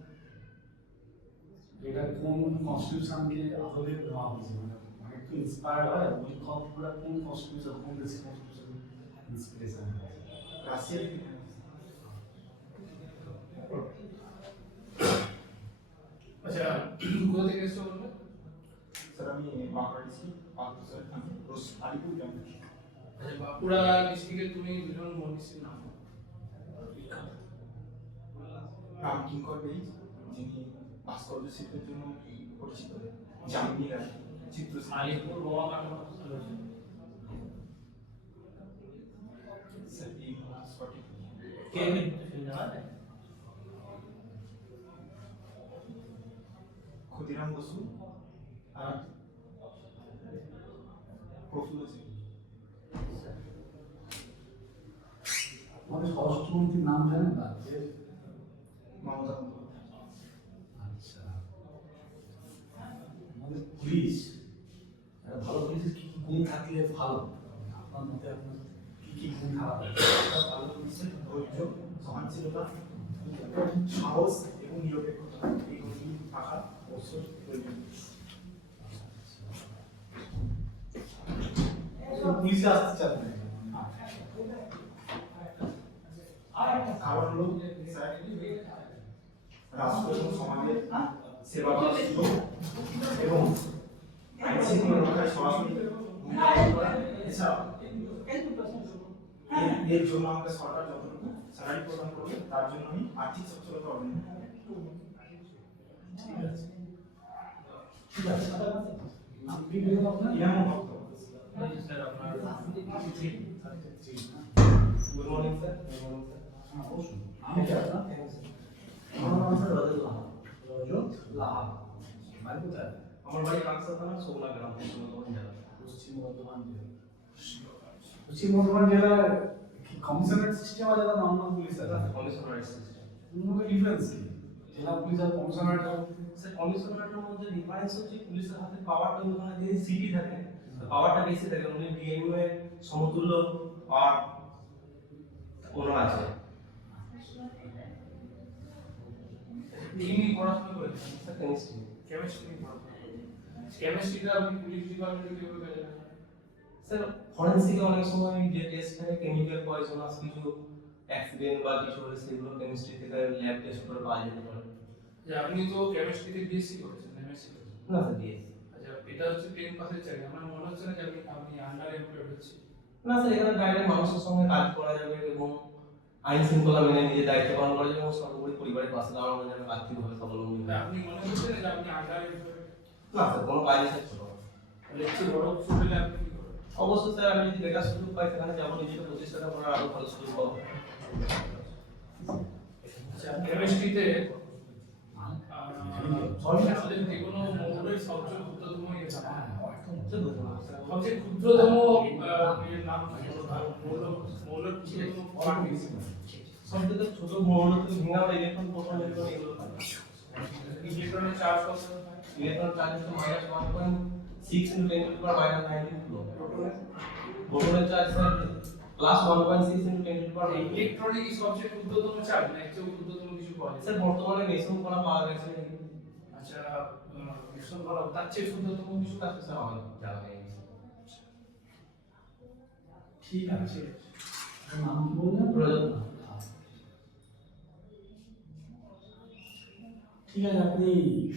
এটা কোন কনস্টিটিউশনকে আদলে দেওয়া হয়েছে? মানে একটু ইন্সপায়ার হয় মৌলিক কর্তব্যটা কোন কনস্টিটিউশন, কোন দেশের কনস্টিটিউশন ইন্সপিরেশন? রাশিয়ার থেকে আচ্ছা কোথা থেকে এসছো বললে স্যার আমি বাঁকুড়া ডিস্ট্রিক্ট পাত্রসার থানা আলিপুর গ্রামে। আচ্ছা বাঁকুড়া ডিস্ট্রিক্টে তুমি দুজন মনীষীর নাম রাম কিঙ্কর বেইজ, যিনি ভাস্কর্য শিল্পের জন্য পরিচিত, জামিনী রায় চিত্রশিল্পী। আলিপুর বোমা কাটানো স্যার এই সঠিক কে কে সুবিধা হয় ক্ষুদিরাম বসু আর প্রফুল্ল সিং। আমাদের স্বরাষ্ট্রমন্ত্রীর নাম জানেন রাজ্যের? মমতা বন্দ্যোপাধ্যায়। আচ্ছা, আমাদের পুলিশ একটা ভালো পুলিশের কি কি গুণ থাকলে ভালো? আপনার মতে আপনার কি কি গুণ থাকা ভালো পুলিশের ধৈর্য, সহনশীলতা, সাহস এবং নিরপেক্ষতা এইগুলি থাকা অবশ্যই প্রয়োজন। পুলিশে আসতে চান না? কারণ হলো স্যার রাষ্ট্র এবং সমাজের সেবা করা এবং আইন শৃঙ্খলা রক্ষায় সরাসরি ভূমিকা পালন করা। এছাড়া এর জন্য আমাকে সরকার যতটুকু স্যালারি প্রদান করবে তার জন্য আমি আর্থিক সচ্ছলতা অর্জন করব। ঠিক আছে, ঠিক আছে। আপনি বলুন আপনার ইনামুল হক। স্যার আপনার good morning sir. Good morning sir. হ্যাঁ, বসুন। আমি কি আপনার? আমার নাম স্যার রজত লাহা। রজত লাহা। বাড়ি কোথায়? আমার বাড়ি কাকসা থানা সোগলা গ্রাম পশ্চিম বর্ধমান জেলা পশ্চিম বর্ধমান জেলা। পশ্চিম বর্ধমান জেলার কি কমিশনারেট সিস্টেম আছে না নর্মাল পুলিশ আছে? কমিশনারেট সিস্টেম কোনো ডিফারেন্স কি? জেলা পুলিশ আর কমিশনারেট? স্যার কমিশনারেটের মধ্যে ডিফারেন্স হচ্ছে পুলিশের হাতে পাওয়ারটা ওখানে যদি সিটি থাকে পাওয়ারটা বেশি থাকে উনি ডিএমও এর সমতুল্য পাওয়ার ওনার আছে কি নিয়ে পড়াশোনা করেছেন? Sir chemistry. কেমিস্ট্রি নিয়ে পড়াশোনা করেছেন। কেমিস্ট্রিটা আপনি পুলিশ ডিপার্টমেন্টে কিভাবে কাজে লাগান? স্যার ফরেন্সিকে অনেক সময় যে টেস্ট থাকে কেমিক্যাল পয়জনাস কিছু অ্যাক্সিডেন্ট বা কিছু হলে সেগুলো কেমিস্ট্রি থেকে ল্যাব টেস্ট করে পাওয়া যেতে পারে। যে আপনি তো কেমিস্ট্রিতে বিএসসি করেছেন, এমএসসি করেছেন। না স্যার দিয়েছি। আচ্ছা, এটা হচ্ছে 10 পাসের চাকরি। আমার মনে হচ্ছে না যে আপনি আন্ডার এমপ্লয়েড হচ্ছে। না স্যার এখানে ডাইরেক্ট মানুষের সঙ্গে কাজ করা যাবে এবং আইন শৃঙ্খলা মেনে নিজের দায়িত্ব পালন করা যাবে এবং সর্বোপরি পরিবারের পাশে দাঁড়ানো যাবে, আর্থিকভাবে স্বাবলম্বী হবে। আপনি মনে করছেন যে আপনি আন্ডার এমপ্লয়েড? না স্যার কোনো কাজই শেষ করবো না। তাহলে একটু বড় কিছু হলে আপনি কি করবেন? অবশ্যই স্যার আমি যদি বেকার সুযোগ পাই সেখানে যাবো, নিজেকে প্রতিষ্ঠাটা করার আরো ভালো সুযোগ পাবো। আচ্ছা, কেমিস্ট্রিতে আমাদের যে কোনো মৌলের সবচেয়ে ক্ষুদ্রতম সবচেয়ে ক্ষুদ্রতম এর নাম কি? মৌলের ক্ষুদ্রতম পার্ট কি? সব থেকে ছোট মৌল তো ভেঙে আমরা ইলেকট্রন প্রোটন ইলেকট্রন এগুলো পাই। ইলেকট্রনের চার্জ কত? ইলেকট্রন চার্জ হচ্ছে -1.6 × 10⁻⁹ কুলম্ব। প্রোটনের চার্জ স্যার +1.6 × 10⁻⁹। ইলেকট্রনিক সবচেয়ে ক্ষুদ্রতম চার্জ না এর চেয়ে ক্ষুদ্রতম কিছু পাওয়া যায়? স্যার বর্তমানে মেসন করা পাওয়া গেছে। আচ্ছা, মিশ্রণ করা তার চেয়ে ক্ষুদ্রতম কিছু আছে স্যার আমার জানা নেই। ঠিক আছে। নাম কি বললেন? প্রয়োজন। ঠিক আছে, আপনি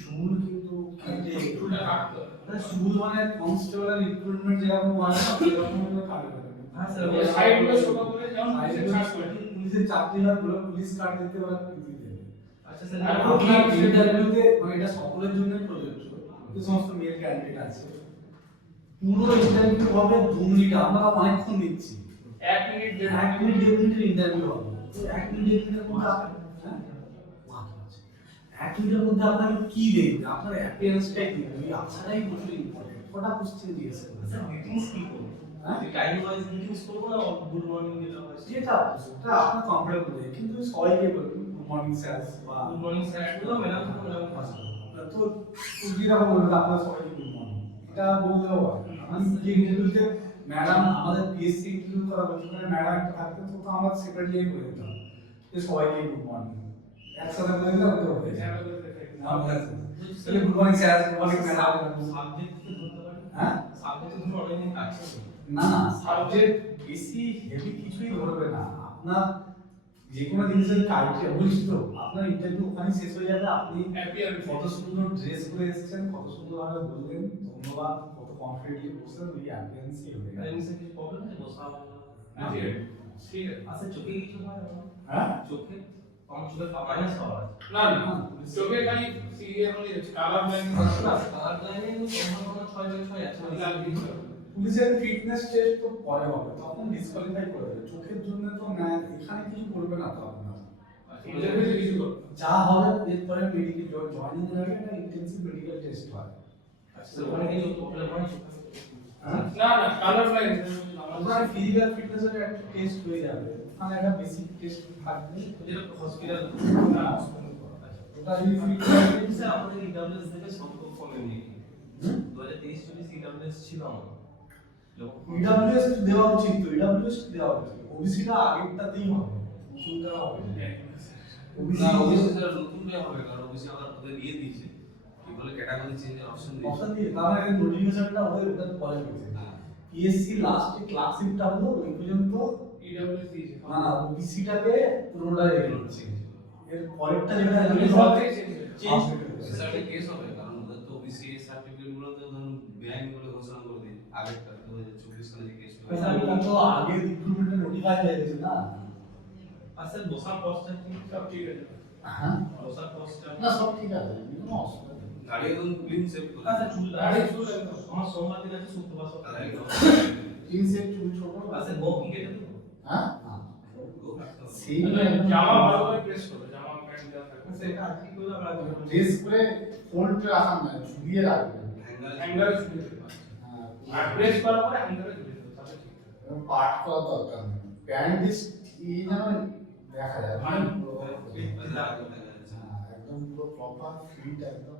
শুরু কিন্তু কেটে ফুলটা কাটতে হবে। মানে শুরু মানে কনস্টেবল রিক্রুটমেন্ট যেরকম হয় না সেরকম ভাবে কাটবে। হ্যাঁ স্যার ওই সাইডগুলো ছোট করে যেমন পুলিশের চার্জ করে। পুলিশের চাকরি হয় বলে পুলিশ কার্ড দিতে পারে প্রীতি দেবে। আচ্ছা স্যার আর আপনার ইন্টারভিউতে মানে এটা সকলের জন্যই প্রযোজ্য, যে সমস্ত মেল ক্যান্ডিডেট আছে। পুরো ইন্টারভিউ হবে 2 মিনিট, আমরা অনেকক্ষণ নিচ্ছি। 1 মিনিট 1 মিনিট 1.5 মিনিটের ইন্টারভিউ হবে। 1 মিনিট 1 মিনিটের মধ্যে হ্যাঁ 1 মিনিটের মধ্যে আপনাকে কি দেখবে? আপনার অ্যাপিয়ারেন্সটাই দেখবে। ওই আচ্ছাটাই প্রচুর ইম্পর্টেন্ট। কটা কোশ্চেন দিয়েছে স্যার মিটিংস কি করব? হ্যাঁ টাইম ওয়াইজ মিটিংস করব না গুড মর্নিং দিলে হবে? যেটা আপনার কমফোর্টেবল হবে, কিন্তু সবাইকে বলবেন গুড মর্নিং স্যার বা গুড মর্নিং স্যার বললাম ম্যাডাম তো ম্যাডাম পাস তো যেরকম বলবেন আপনার সবাইকে গুড মর্নিং, এটা বললেও হয়। আমি যে ইন্টারভিউতে ম্যাডাম আমাদের পিএসসি ইন্টারভিউ করা বলতে ম্যাডাম একটা থাকতেন, তো আমার সেক্রেটারি বলে দিতাম যে সবাইকে গুড মর্নিং একসাথে বলে দিলে আমাকে হয়ে যায়। তাহলে good morning sir, good morning madam. Subject কি ধরতে পারি? হ্যাঁ সাবজেক্ট তো ধরো অনেক আছে। না না, সাবজেক্ট বেশি হেভি কিছুই ধরবে না। আপনার যে কোনো জিনিসের ক্রাইটেরিয়া বলছি তো, আপনার ইন্টারভিউ ওখানে শেষ হয়ে যাবে। আপনি কত সুন্দর ড্রেস করে এসেছেন, কত সুন্দরভাবে বললেন ধন্যবাদ, কত কনফিডেন্টলি বলছেন, ওই অ্যাপিয়ারেন্সই হয়ে আর গেল। এমনি কিছু প্রবলেম আছে বসা হবে না? ঠিক আছে। আচ্ছা চোখে কিছু হয় না? হ্যাঁ চোখে আমার চোখে মাইনাস পাওয়ার আছে। না না, চোখে খালি সিরিয়াল হয়ে যাচ্ছে, কালার ব্লাইন্ড না কালার ব্লাইন্ডিং সম্ভাবনা 6/6 আছে। পুলিশের ফিটনেস টেস্ট তো পরে হবে, তখন ডিসকোয়ালিফাই করে দেবে। চোখের জন্য তো না, এখানে কিছু করবে না তো আপনার। ইন্টারভিউতে কিছু করবে যা হবে এরপরে মেডিকেল জয়েনিং এর আগে একটা ইন্টেনসিভ মেডিকেল টেস্ট হয়। আচ্ছা ওখানে কিছু প্রবলেম হয়? হ্যাঁ না না, কালার ব্লাইন্ড ওখানে ফিজিক্যাল ফিটনেসের একটা টেস্ট হয়ে যাবে, ওখানে একটা বেসিক টেস্ট থাকবে যেটা হসপিটাল না ওটা যদি ফিটনেস স্যার আমাদের ইডব্লিউএস থেকে সম্পর্ক ফোনে নিয়ে 2023-24 ইডব্লিউএস ছিল আমার যখন ইডব্লিউএস দেওয়া উচিত, তো ইডব্লিউএস দেওয়া উচিত। ওবিসিটা আগেরটাতেই হবে, নতুনটা হবে না ওবিসি ওবিসি স্যার নতুনটাই হবে, কারণ ওবিসি আমরা ওদের দিয়ে দিয়েছে কি বলে ক্যাটাগরি চেঞ্জের অপশন দিয়েছে। অপশন দিয়ে তার আগে নোটিফিকেশনটা ওদের ওটা পরে গেছে। পিএসসি লাস্টে ক্লাসিকটা হলো ওই পর্যন্ত ইডব্লিউএস দিয়েছে। না না ওবিসিটাকে পুরোটা রেখে দিচ্ছে। এর পরেরটা যেটা মানে হলো সব থেকে চেঞ্জ স্যার এটা কেস হবে, কারণ ওদের তো ওবিসি সার্টিফিকেট গুলোতে ধরুন বেআইনি বলে ঘোষণা করে দিয়ে আগেরটা 2024 সালে যে কেস হয়েছে। আমি তো আগে রিক্রুটমেন্টে নোটিফাই হয়ে গেছে না। আচ্ছা বসার কষ্টটা কি? সব ঠিক আছে। হ্যাঁ বসার কষ্টটা না সব ঠিক আছে, কোনো অসুবিধা নেই। গাড়ি একদম ক্লিন সেভ করে আচ্ছা চুল গাড়ি চুল একদম। আমার সোমবার দিন আছে শুক্রবার তারা সকালে একদম তিন সেট চুল ছোট আচ্ছা গো কি কেটে দেবো? হ্যাঁ সেই জামা ভালো করে প্রেস করবে, জামা প্যান্ট দেওয়া থাকবে। সেটা আজকে করে আমরা ড্রেস করে ফোল্ড রাখা না, ঝুলিয়ে রাখবেন। হ্যাঙ্গারে ঝুলিয়ে দেবে। হ্যাঁ আর প্রেস করার পরে হ্যাঙ্গারে ঝুলিয়ে দেবে, তাহলে ঠিক থাকবে। এবং পাট করা দরকার নেই। প্যান্ট এই যেন দেখা যায় মানে একদম পুরো প্রপার ফিট একদম,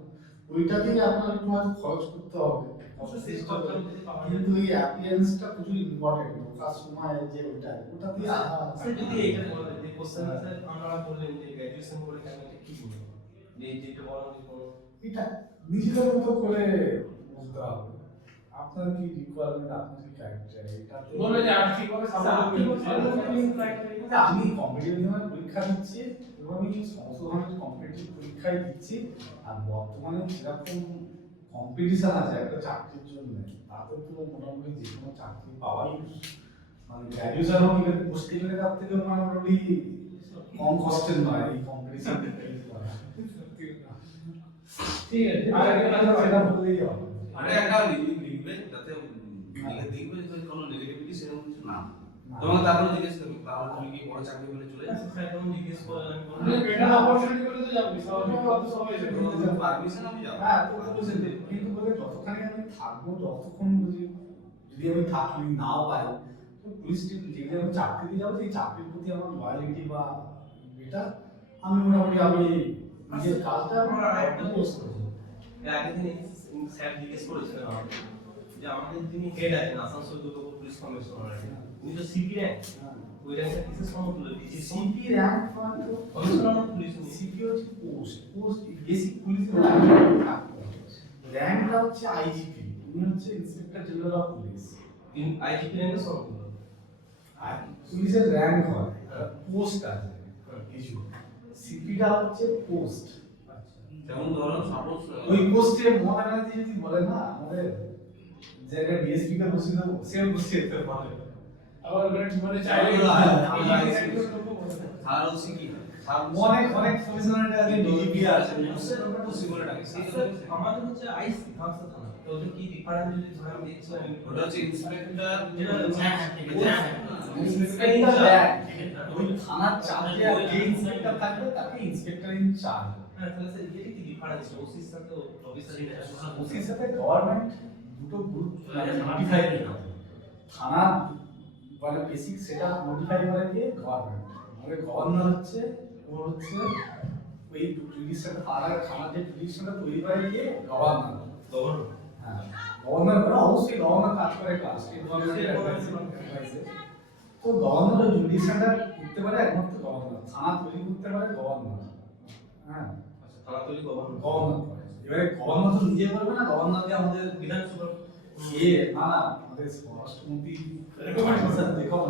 ওইটাতেই আপনার একটু হয়তো খরচ করতে হবে। কিন্তু এই অ্যাপিয়ারেন্সটা প্রচুর ইম্পর্টেন্ট। ওটার সময় যে ওটাতে স্যার যদি এইটা বলেন যে কোশ্চেন স্যার আমরা বললেন যে গ্র্যাজুয়েশন করে কেন এটা কি বলবো? যেটা বলা হয়েছে কোনো এটা নিজেদের মতো করে বুঝতে হবে আপনার কি রিকোয়ারমেন্ট, আপনার কি ক্রাইটেরিয়া, এটাতে বলবে যে আর্থিকভাবে আমি কম্পিটিটিভ পরীক্ষা দিচ্ছি এবং আমি সমস্ত ধরনের কম্পিটিটিভ পরীক্ষায় দিচ্ছি। আর বর্তমানে যেরকম কম্পিটিশন আছে একটা চাকরির জন্য, তাতে তো মোটামুটি যে কোনো চাকরি পাওয়াই মানে গ্র্যাজুয়েশন হোক ইভেন পোস্ট গ্রাজুয়েট তার থেকে মোটামুটি কম কষ্টের নয় এই কম্পিটিশন। ঠিক আছে আর এটা বললেই হবে। আরে একটা লিখবে যাতে লিখে দেখবে যে কোনো নেগেটিভিটি সেরকম কিছু না তোমাকে তারপরে জিজ্ঞেস করবে তাহলে তুমি কি বড় চাকরি পেলে চলে যাবে স্যার তখন জিজ্ঞেস করলেন বেটার অপরচুনিটি পেলে তো যাবো স্বাভাবিক কথা সবাই যাবে পারমিশন আমি যাবো হ্যাঁ তো বলছেন কিন্তু বলে যতখানি আমি থাকবো ততক্ষণ যদি আমি থাকি নাও পাই তো পুলিশ যেগুলো আমি চাকরি দিয়ে যাবো সেই চাকরির প্রতি আমার লয়ালিটি বা এটা আমি মোটামুটি আমি নিজের কাজটা একটা পোস্ট করেছি। আগের দিন স্যার জিজ্ঞেস করেছিলেন আমাকে যে আমাদের যিনি হেড আছেন আসানসোল দুর্গাপুর পুলিশ কমিশনার উনি তো সিপি র্যাঙ্ক ওই র্যাঙ্কটা কিসের সময় তুলে দিয়েছি সিপি র্যাঙ্ক মানে তো কমিশনার পুলিশ সিপি হচ্ছে পোস্ট বেসিক পুলিশের র্যাঙ্কটা হচ্ছে আইজিপি, উনি হচ্ছে inspector general of police. IGP র্যাঙ্কের সময় তুলে আর পুলিশের র্যাঙ্ক হয় পোস্ট আছে কিছু, সিপিটা হচ্ছে পোস্ট। যেমন ধরো সাপোজ ওই পোস্টে মমতা ব্যানার্জি যদি বলে না আমাদের জায়গায় ডিএসপি কে বসিয়ে দেবো, সেও বসিয়ে দিতে পারে। আবার ওখানে মানে চাইলে থানার ওসি কি অনেক অনেক কমিশনারেট আছে, ডিজিপি আছে, ওসি বলে ডাকে সেই আমাদের হচ্ছে আইসি খামসা থানা তো ওদের কি ডিফারেন্স যদি ধরে আমি দেখছিলাম ওটা হচ্ছে ইন্সপেক্টর ওই থানার চার্জে যে ইন্সপেক্টর থাকবে তাকে ইন্সপেক্টর ইন চার্জ। হ্যাঁ তাহলে স্যার এটা কি ডিফারেন্স ওসির সাথে অফিসার ওসির সাথে গভর্নমেন্ট দুটো গ্রুপ মডিফাই করে থানা মানে বেসিক সেটা মডিফাই করে দিয়ে গভর্নমেন্ট মানে গভর্নর হচ্ছে ও হচ্ছে ওই জুডিশিয়াল থানার যে জুডিশিয়ালটা তৈরি করে দিয়ে গভর্নর হ্যাঁ গভর্নর করে অবশ্যই গভর্নর কাজ করে ক্লাস স্টেট গভর্নমেন্টের অ্যাডভাইসে। তো গভর্নর জুডিশিয়ালটা করতে পারে একমাত্র গভর্নর, থানা তৈরি করতে পারে গভর্নর। হ্যাঁ থানা তৈরি গভর্নর গভর্নর করে, এবারে গভর্নর তো নিজে করবে না, গভর্নর যে আমাদের বিধানসভা না না আমাদের স্বরাষ্ট্রমন্ত্রী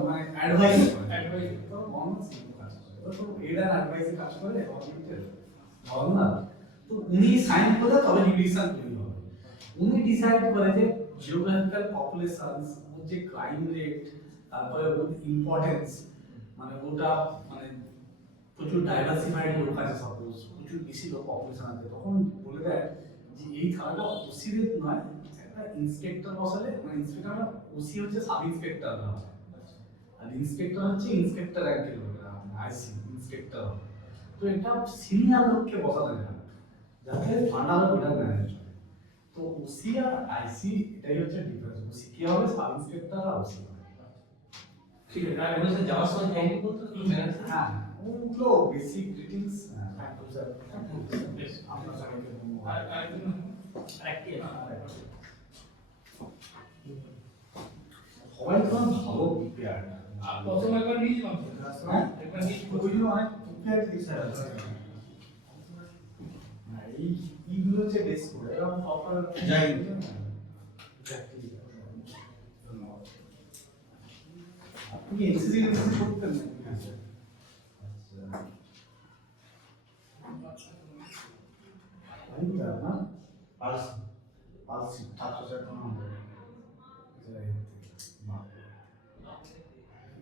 মানে অ্যাডভাইস করে তো গভর্নর সেই কাজ করে, তো এডার অ্যাডভাইসে কাজ করে গভর্নর। তো উনি সাইন করে তবে জুডিশিয়াল তৈরি হবে। উনি ডিসাইড করে যে জিওগ্রাফিক্যাল পপুলেশনস, ওর যে ক্রাইম রেট, তারপরে ওর ইম্পর্টেন্স মানে ওটা মানে প্রচুর ডাইভার্সিফাইড লোক আছে, সাপোজ প্রচুর বেশি লোক পপুলেশন আছে, তখন বলে দেয় যে এই থানাটা ওসিদের নয় একটা ইন্সপেক্টর বসালে, মানে ইন্সপেক্টর না ওসি হচ্ছে সাব ইন্সপেক্টর হবে আর ইন্সপেক্টর হচ্ছে ইন্সপেক্টর র্যাঙ্কের লোকেরা আইসি ইন্সপেক্টর। তো এটা সিনিয়র লোককে বসাতে যায় যাতে থানার বেটা ম্যানেজ হয়। তো ওসি আর আইসি এটাই হচ্ছে ডিফারেন্স, ওসি কি হবে সাব ইন্সপেক্টর আর ওসি হবে। ঠিক আছে আর ওদের সাথে যাওয়ার সময় থ্যাংক ইউ বলতে হ্যাঁ ওগুলো basic greetings. Thank you sir, আপনার সবাইকে ধন্যবাদ। সবাই তো ভালো প্রিপেয়ার্ড, প্রথম একবার নিয়েছিলাম হ্যাঁ একবার নিয়ে ওই জন্য অনেক প্রিপেয়ার্ড দিচ্ছে এই এইগুলো হচ্ছে বেস করে এরকম প্রপার যাই আপনি এনসিসি করতেন আচ্ছা না পালস পালস ছাত্র ছাত্র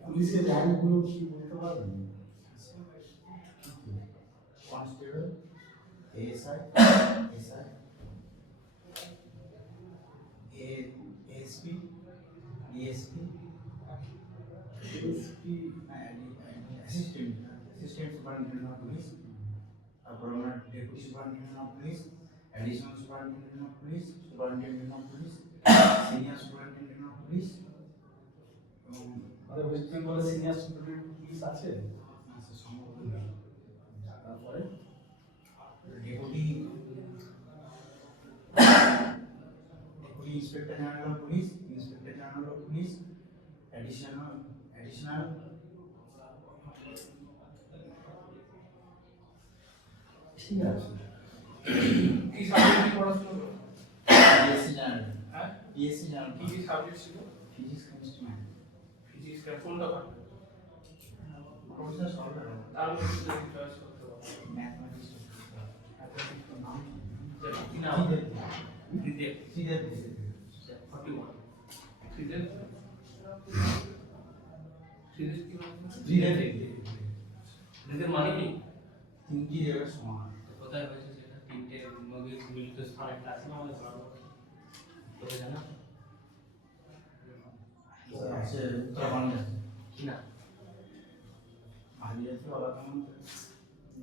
পুলিশের র্যাঙ্কগুলো কি বলতে পারবেন? Constable, ASI, SI, ASP, DSP, DSP, assistant superintendent of police, তারপর আমরা deputy superintendent of police, additional superintendent of police, superintendent of police, senior superintendent of police. আমাদের ওয়েস্ট বেঙ্গলে সিনিয়র সুপারিনটেন্ডেন্ট পুলিশ আছে, আছে সম্ভবত নেই। তারপরে deputy inspector general of police, inspector general of police, additional ঠিক আছে। কি সাবজেক্ট নিয়ে পড়াশোনা করো? বিএসসি জার্নাল, হ্যাঁ বিএসসি জার্নাল, কি কি সাবজেক্ট ছিল? Physics, chemistry, math. ফিজিক্স কোনটা পারবে? কোর্সটা সলভ করো, তার মধ্যে যদি চয়েস করতে পারো ম্যাথমেটিক্স। কি নাম? ফিজিক্স, ফিজিক্স 41 ফিজিক্স ফিজিক্স কি মানে? এদের মানে কি? তিনটি জায়গার সমান। কোথায় হয়েছে সেটা? তিনটে মগের মিলিত স্থান একটা আছে না আমাদের পড়ানো? তোকে জানা? আছে উত্তরাখণ্ডে আছে। কি না? আদিবাসী আলাদা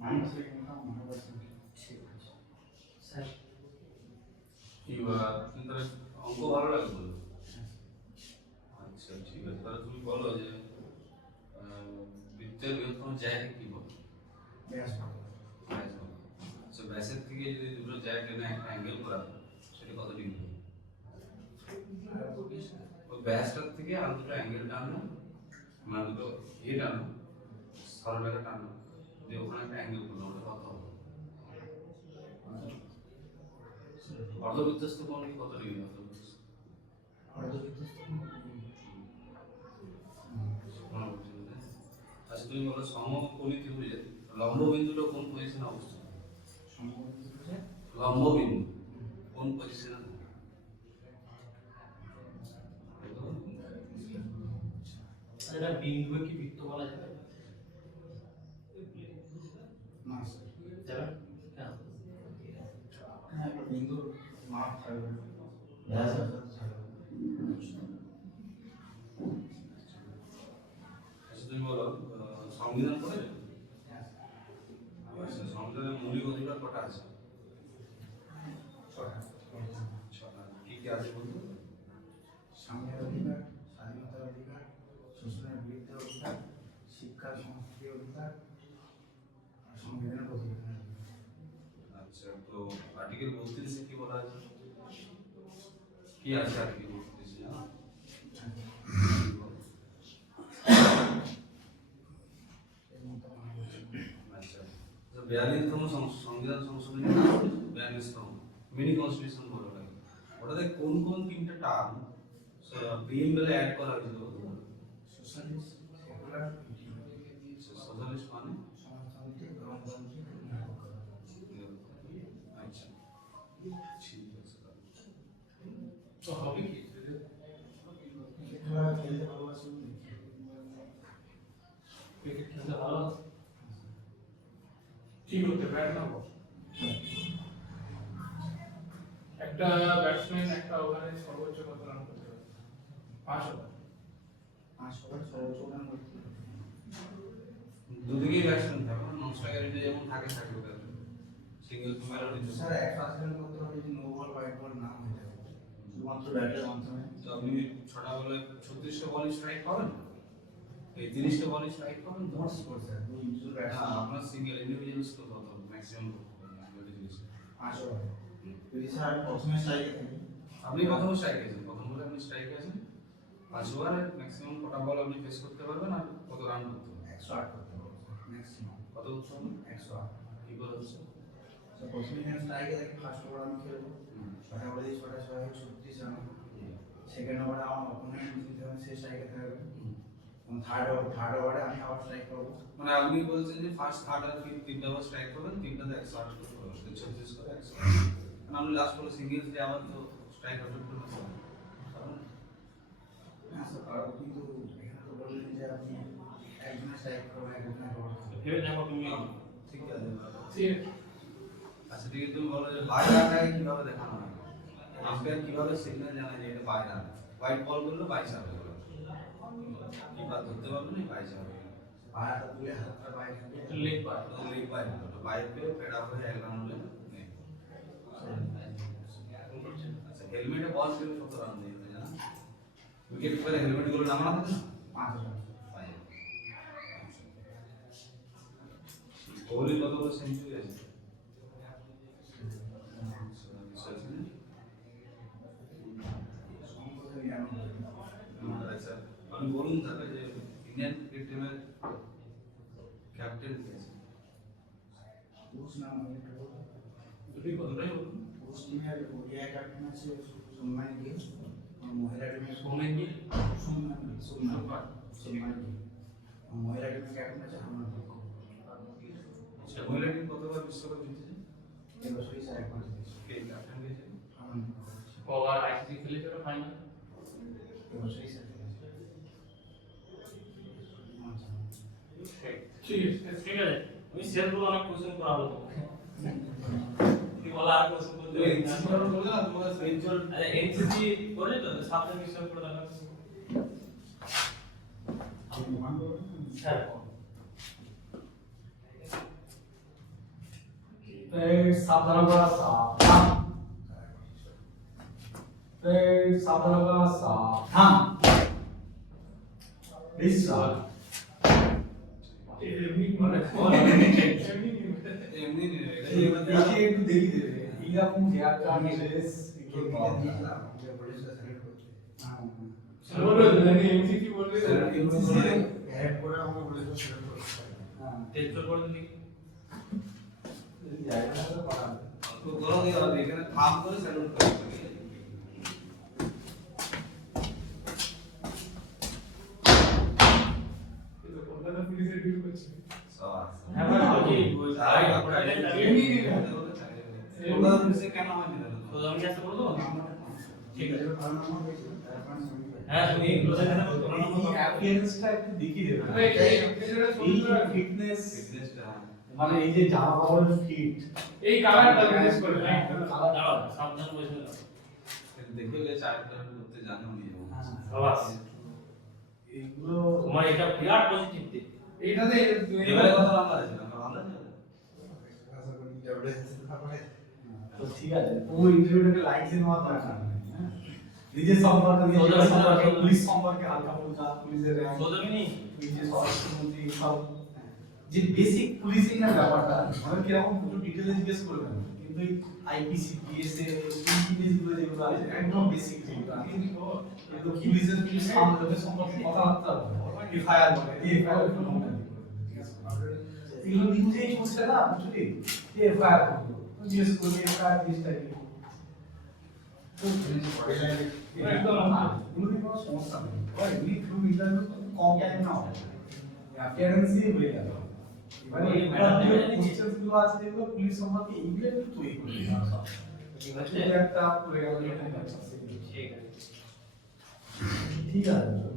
মানুষ এখানে মনে করছে। ঠিক আছে স্যার। এবার তোমার অঙ্ক ভালো লাগে বলো? আচ্ছা ঠিক আছে, তাহলে তুমি বলো যে বৃত্তের বৃহত্তম জায়গা কি বলো? ব্যাস ব্যাস বলো। আচ্ছা ব্যাসের থেকে যদি দুটো জায়গা টেনে একটা অ্যাঙ্গেল করা হয়, সেটা কত ডিগ্রি? ওই ব্যাসটার থেকে আর দুটো অ্যাঙ্গেল টানলাম, মানে দুটো টানলাম, সরলরেখা টানলাম, দিয়ে ওখানে একটা অ্যাঙ্গেল করলাম, ওটা কত হবে? অর্ধবৃত্তস্থ কোণ কি কত ডিগ্রি? আচ্ছা তুমি বলো সমকোণী ত্রিভুজের লম্ব বিন্দুটা কোন পজিশনে অবস্থিত? লম্ব বিন্দু কোন পজিশনে? এটা বিন্দু কি বৃত্ত বলা যাবে? না স্যার, যাবে কেন? হ্যাঁ বিন্দুর মাপ থাকবে, ব্যাস থাকবে। আচ্ছা তুমি বলো সংবিধান পড়েছো? আচ্ছা সংবিধানের মৌলিক অধিকার কটা আছে? ছটা। কি কি আছে বলতো? স্বামীর অধিকার, স্বাধীনতার অধিকার, শোষণের বিরুদ্ধে অধিকার, শিক্ষা সংস্কৃতি অধিকার, আর সংবিধানের অধিকার। আচ্ছা তো আর্টিকেল 32 কি বলা আছে? কি আছে আর্টিকেল 32 জানো? আচ্ছা তো 42তম সংবিধান সংশোধনী 42তম মিনি কনস্টিটিউশন বলা হয়। ওটাতে কোন কোন তিনটা টার্ম প্রিএমবেলে অ্যাড করা হয়েছিল? সোশ্যালিস্ট, সেকুলার, সোশ্যালিস্ট মানে? সমাজতান্ত্রিক, গণতান্ত্রিক, আচ্ছা ঠিক আছে তাহলে। তো হবে কি? খেলা খেলতে ভালোবাসি। ক্রিকেট খেলতে ভালো কি করতে ব্যাট না বল? একটা ব্যাটসম্যান একটা ওভারে সর্বোচ্চ কত রান করতে পারে? 5 ওভার। 5 ওভার সর্বোচ্চ রান করতে হবে। দুদিকেই ব্যাটসম্যান থাকবে, নন স্ট্রাইকার যেমন থাকে থাকবে তার সিঙ্গেল ফিমেলও নিতে স্যার 100 রান করতে হবে যদি নো বল হোয়াইট বল না হয়ে যায়, শুধুমাত্র ব্যাটের মাধ্যমে। তো আপনি 6টা বলে 36টা বল স্ট্রাইক পাবেন, এই 30টা বল স্ট্রাইক পাবেন তো? নোটস করছে দুই ইন্ডিভিজুয়াল হ্যাঁ ব্যাটসম্যান আপনার সিঙ্গেল ইন্ডিভিজুয়াল স্কোর কত ম্যাক্সিমাম 5 ওভার। যদি স্যার প্রথমে স্ট্রাইকে থাকি, আপনি প্রথম স্ট্রাইক আছেন, প্রথম বলে আপনি স্ট্রাইক আছেন 5 ওভারে ম্যাক্সিমাম কটা বল আপনি ফেস করতে পারবেন আর কত রান করতে পারবেন? 108 করতে হবে ম্যাক্সিমাম। কত করতে হবে? 108। কি বল হচ্ছে? স্যার প্রথমে আমি স্ট্রাইকে থাকি, ফার্স্ট ওভার আমি খেলবো 6টা বলে 6টা 6 36 রান। সেকেন্ড ওভারে আমার অপোনেন্ট দিতে হবে, সে স্ট্রাইকে থাকবে। এবং থার্ড ওভারে আমি আবার স্ট্রাইক করবো। মানে আপনি বলছেন যে ফার্স্ট থার্ড আর ফিফথ তিনটা ওভার স্ট্রাইক করবেন, তিনটাতে 108 করতে হবে, 36 করে 108। কারণ আপনি লাস্ট বলে সিঙ্গেলস দিয়ে আবার তো স্ট্রাইক আউট করতে হবে। হ্যাঁ স্যার পারবো, কিন্তু এখানে তো বললেন যে আপনি একজনে স্ট্রাইক করবেন, একজনে করবেন। ভেবে দেখো তুমি। ঠিক আছে। ঠিক আচ্ছা ঠিক আছে, তুমি বলো যে বাইরে আটায় কিভাবে দেখানো হয়? আম্পায়ার কিভাবে সিগন্যাল জানায় যে এটা বাইরে আটা? হোয়াইট বল করলে বাইশ হবে, কি বা ধরতে পারবে না বাইশ হবে। পায়াটা তুলে হাতটা বাইরে দিয়ে লেগ পায়, লেগ পায় তো বাইরে পেয়ে ফেডা হয়ে এক রান হলে নেই। আচ্ছা হেলমেটে বল পেলে কত রান দিয়ে হবে জানা? উইকেট কিপারে হেলমেট গুলো নামানো থাকে না? 5 রান। কোহলি কতগুলো সেঞ্চুরি আছে? সম্পর্কে জানো। আচ্ছা আপনি বলুন তাহলে যে ইন্ডিয়ান ক্রিকেট টিমের ক্যাপ্টেন কে আছে? পুরুষ নাম আমি একটু বলবো। তুমি কতটাই বলুন পুরুষ টিমের ওডিআই ক্যাপ্টেন আছে সুমন গিল, আর মহিলা টিমের সোমেন গিল, সুমন গিল, মহিলা টিমের ক্যাপ্টেন আছে হামনা বিক। আচ্ছা মহিলা টিম কতবার বিশ্বকাপ জিতেছে? এবছরই স্যার একবার জিতেছে। কে ক্যাপ্টেন হয়েছে? হামনা বিক। কবার আইসিসি খেলেছে ওরা ফাইনাল? এবছরই স্যার খেলেছে। আচ্ছা। ঠিক আছে, আমি শেষগুলো অনেক কোশ্চেন করাবো তোমাকে। তুই বলা আর কোশ্চেন করতে তুমি এনসিসি করবে না তোমার সেঞ্চুয়াল এনসিসি করলে তো সাবজেক্ট মিশন করে দেখাবো। আপনি ওয়ান করবেন? স্যার সাবধানতা সাবধান। সাবধানতা সাবধান। বিশ্রাম। এমনি একে একটু দেখি দেবে এইরকম হেয়ার কাট ড্রেস তো বাদ দিলাম যে পুলিশটা সিলেক্ট করতে বলো জানি এমসিসি বললে স্যার NCC হেড করে আমাকে বলেছিল সিলেক্ট করতে। টেস্ট করে দিলি জায়গাটা পাঠাবে। তো বলো কি হবে এখানে থাম করে স্যালুট করতে কিন্তু কলকাতা পুলিশের ডিল করছে সবাস হ্যাঁ ভাই কি রাইট এমনি ওটা পুলিশে কেন হয় না তো আমি আসতে বলবো ঠিক আছে। ভালো নাম্বার হয়েছিল তারপর 75। হ্যাঁ তুমি ক্লোজে খেলা করতে এই অ্যাপিয়ারেন্সটা একটু দেখিয়ে দেবে। এই এই যে ফিটনেস ফিটনেসটা মানে এই যে জামা কাপড়ের ফিট এই কালারটা বিশেষ করে দাঁড়াও সাবধান বসে দাও। দেখে গেছে আরেকটা করতে জানো নি সাবাস, এগুলো তোমার এটা বিরাট পজিটিভ দিক। এইটাতে এবারে কত নাম্বার আছে আমরা ভালো আছে আশা করি যাবে তারপরে তো ঠিক আছে পুরো ইন্টারভিউটাকে লাইট দিয়ে নেওয়া দরকার নেই, হ্যাঁ? নিজের সম্পর্কে নিজের সম্পর্কে পুলিশ সম্পর্কে হালকা ফুলকা পুলিশের র্যাঙ্ক সোদমিনি নিজে স্বরাষ্ট্রমন্ত্রী সব যে বেসিক পুলিশিং এর ব্যাপারটা মানে কিরকম একটু ডিটেইলে জিজ্ঞেস করবেন কিন্তু আইপিসি পিএসএ এই জিনিসগুলো যেগুলো আছে একদম বেসিক যেগুলো আছে এগুলো কি পুলিশের পুলিশ সামনে সম্পর্কে কথাবার্তা এফআইআর বলে এই এফআইআর এগুলো মনে রাখতে হবে, ঠিক আছে? এগুলো নিউজেই করছে না বুঝলি যে এফআইআর করবো জিজ্ঞেস করবে এফআইআর জিনিসটা কি একদম এগুলো নিয়ে কোনো সমস্যা নেই এগুলি খুব ইন্টারভিউ কম টাইম না হয় অ্যাপিয়ারেন্সই হয়ে গেল এবারে কোশ্চেন্স গুলো আছে যেগুলো পুলিশ সম্পর্কে এইগুলো একটু তৈরি করে দিতে হবে ঠিক আছে একটা পড়ে গেল ঠিক আছে ঠিক আছে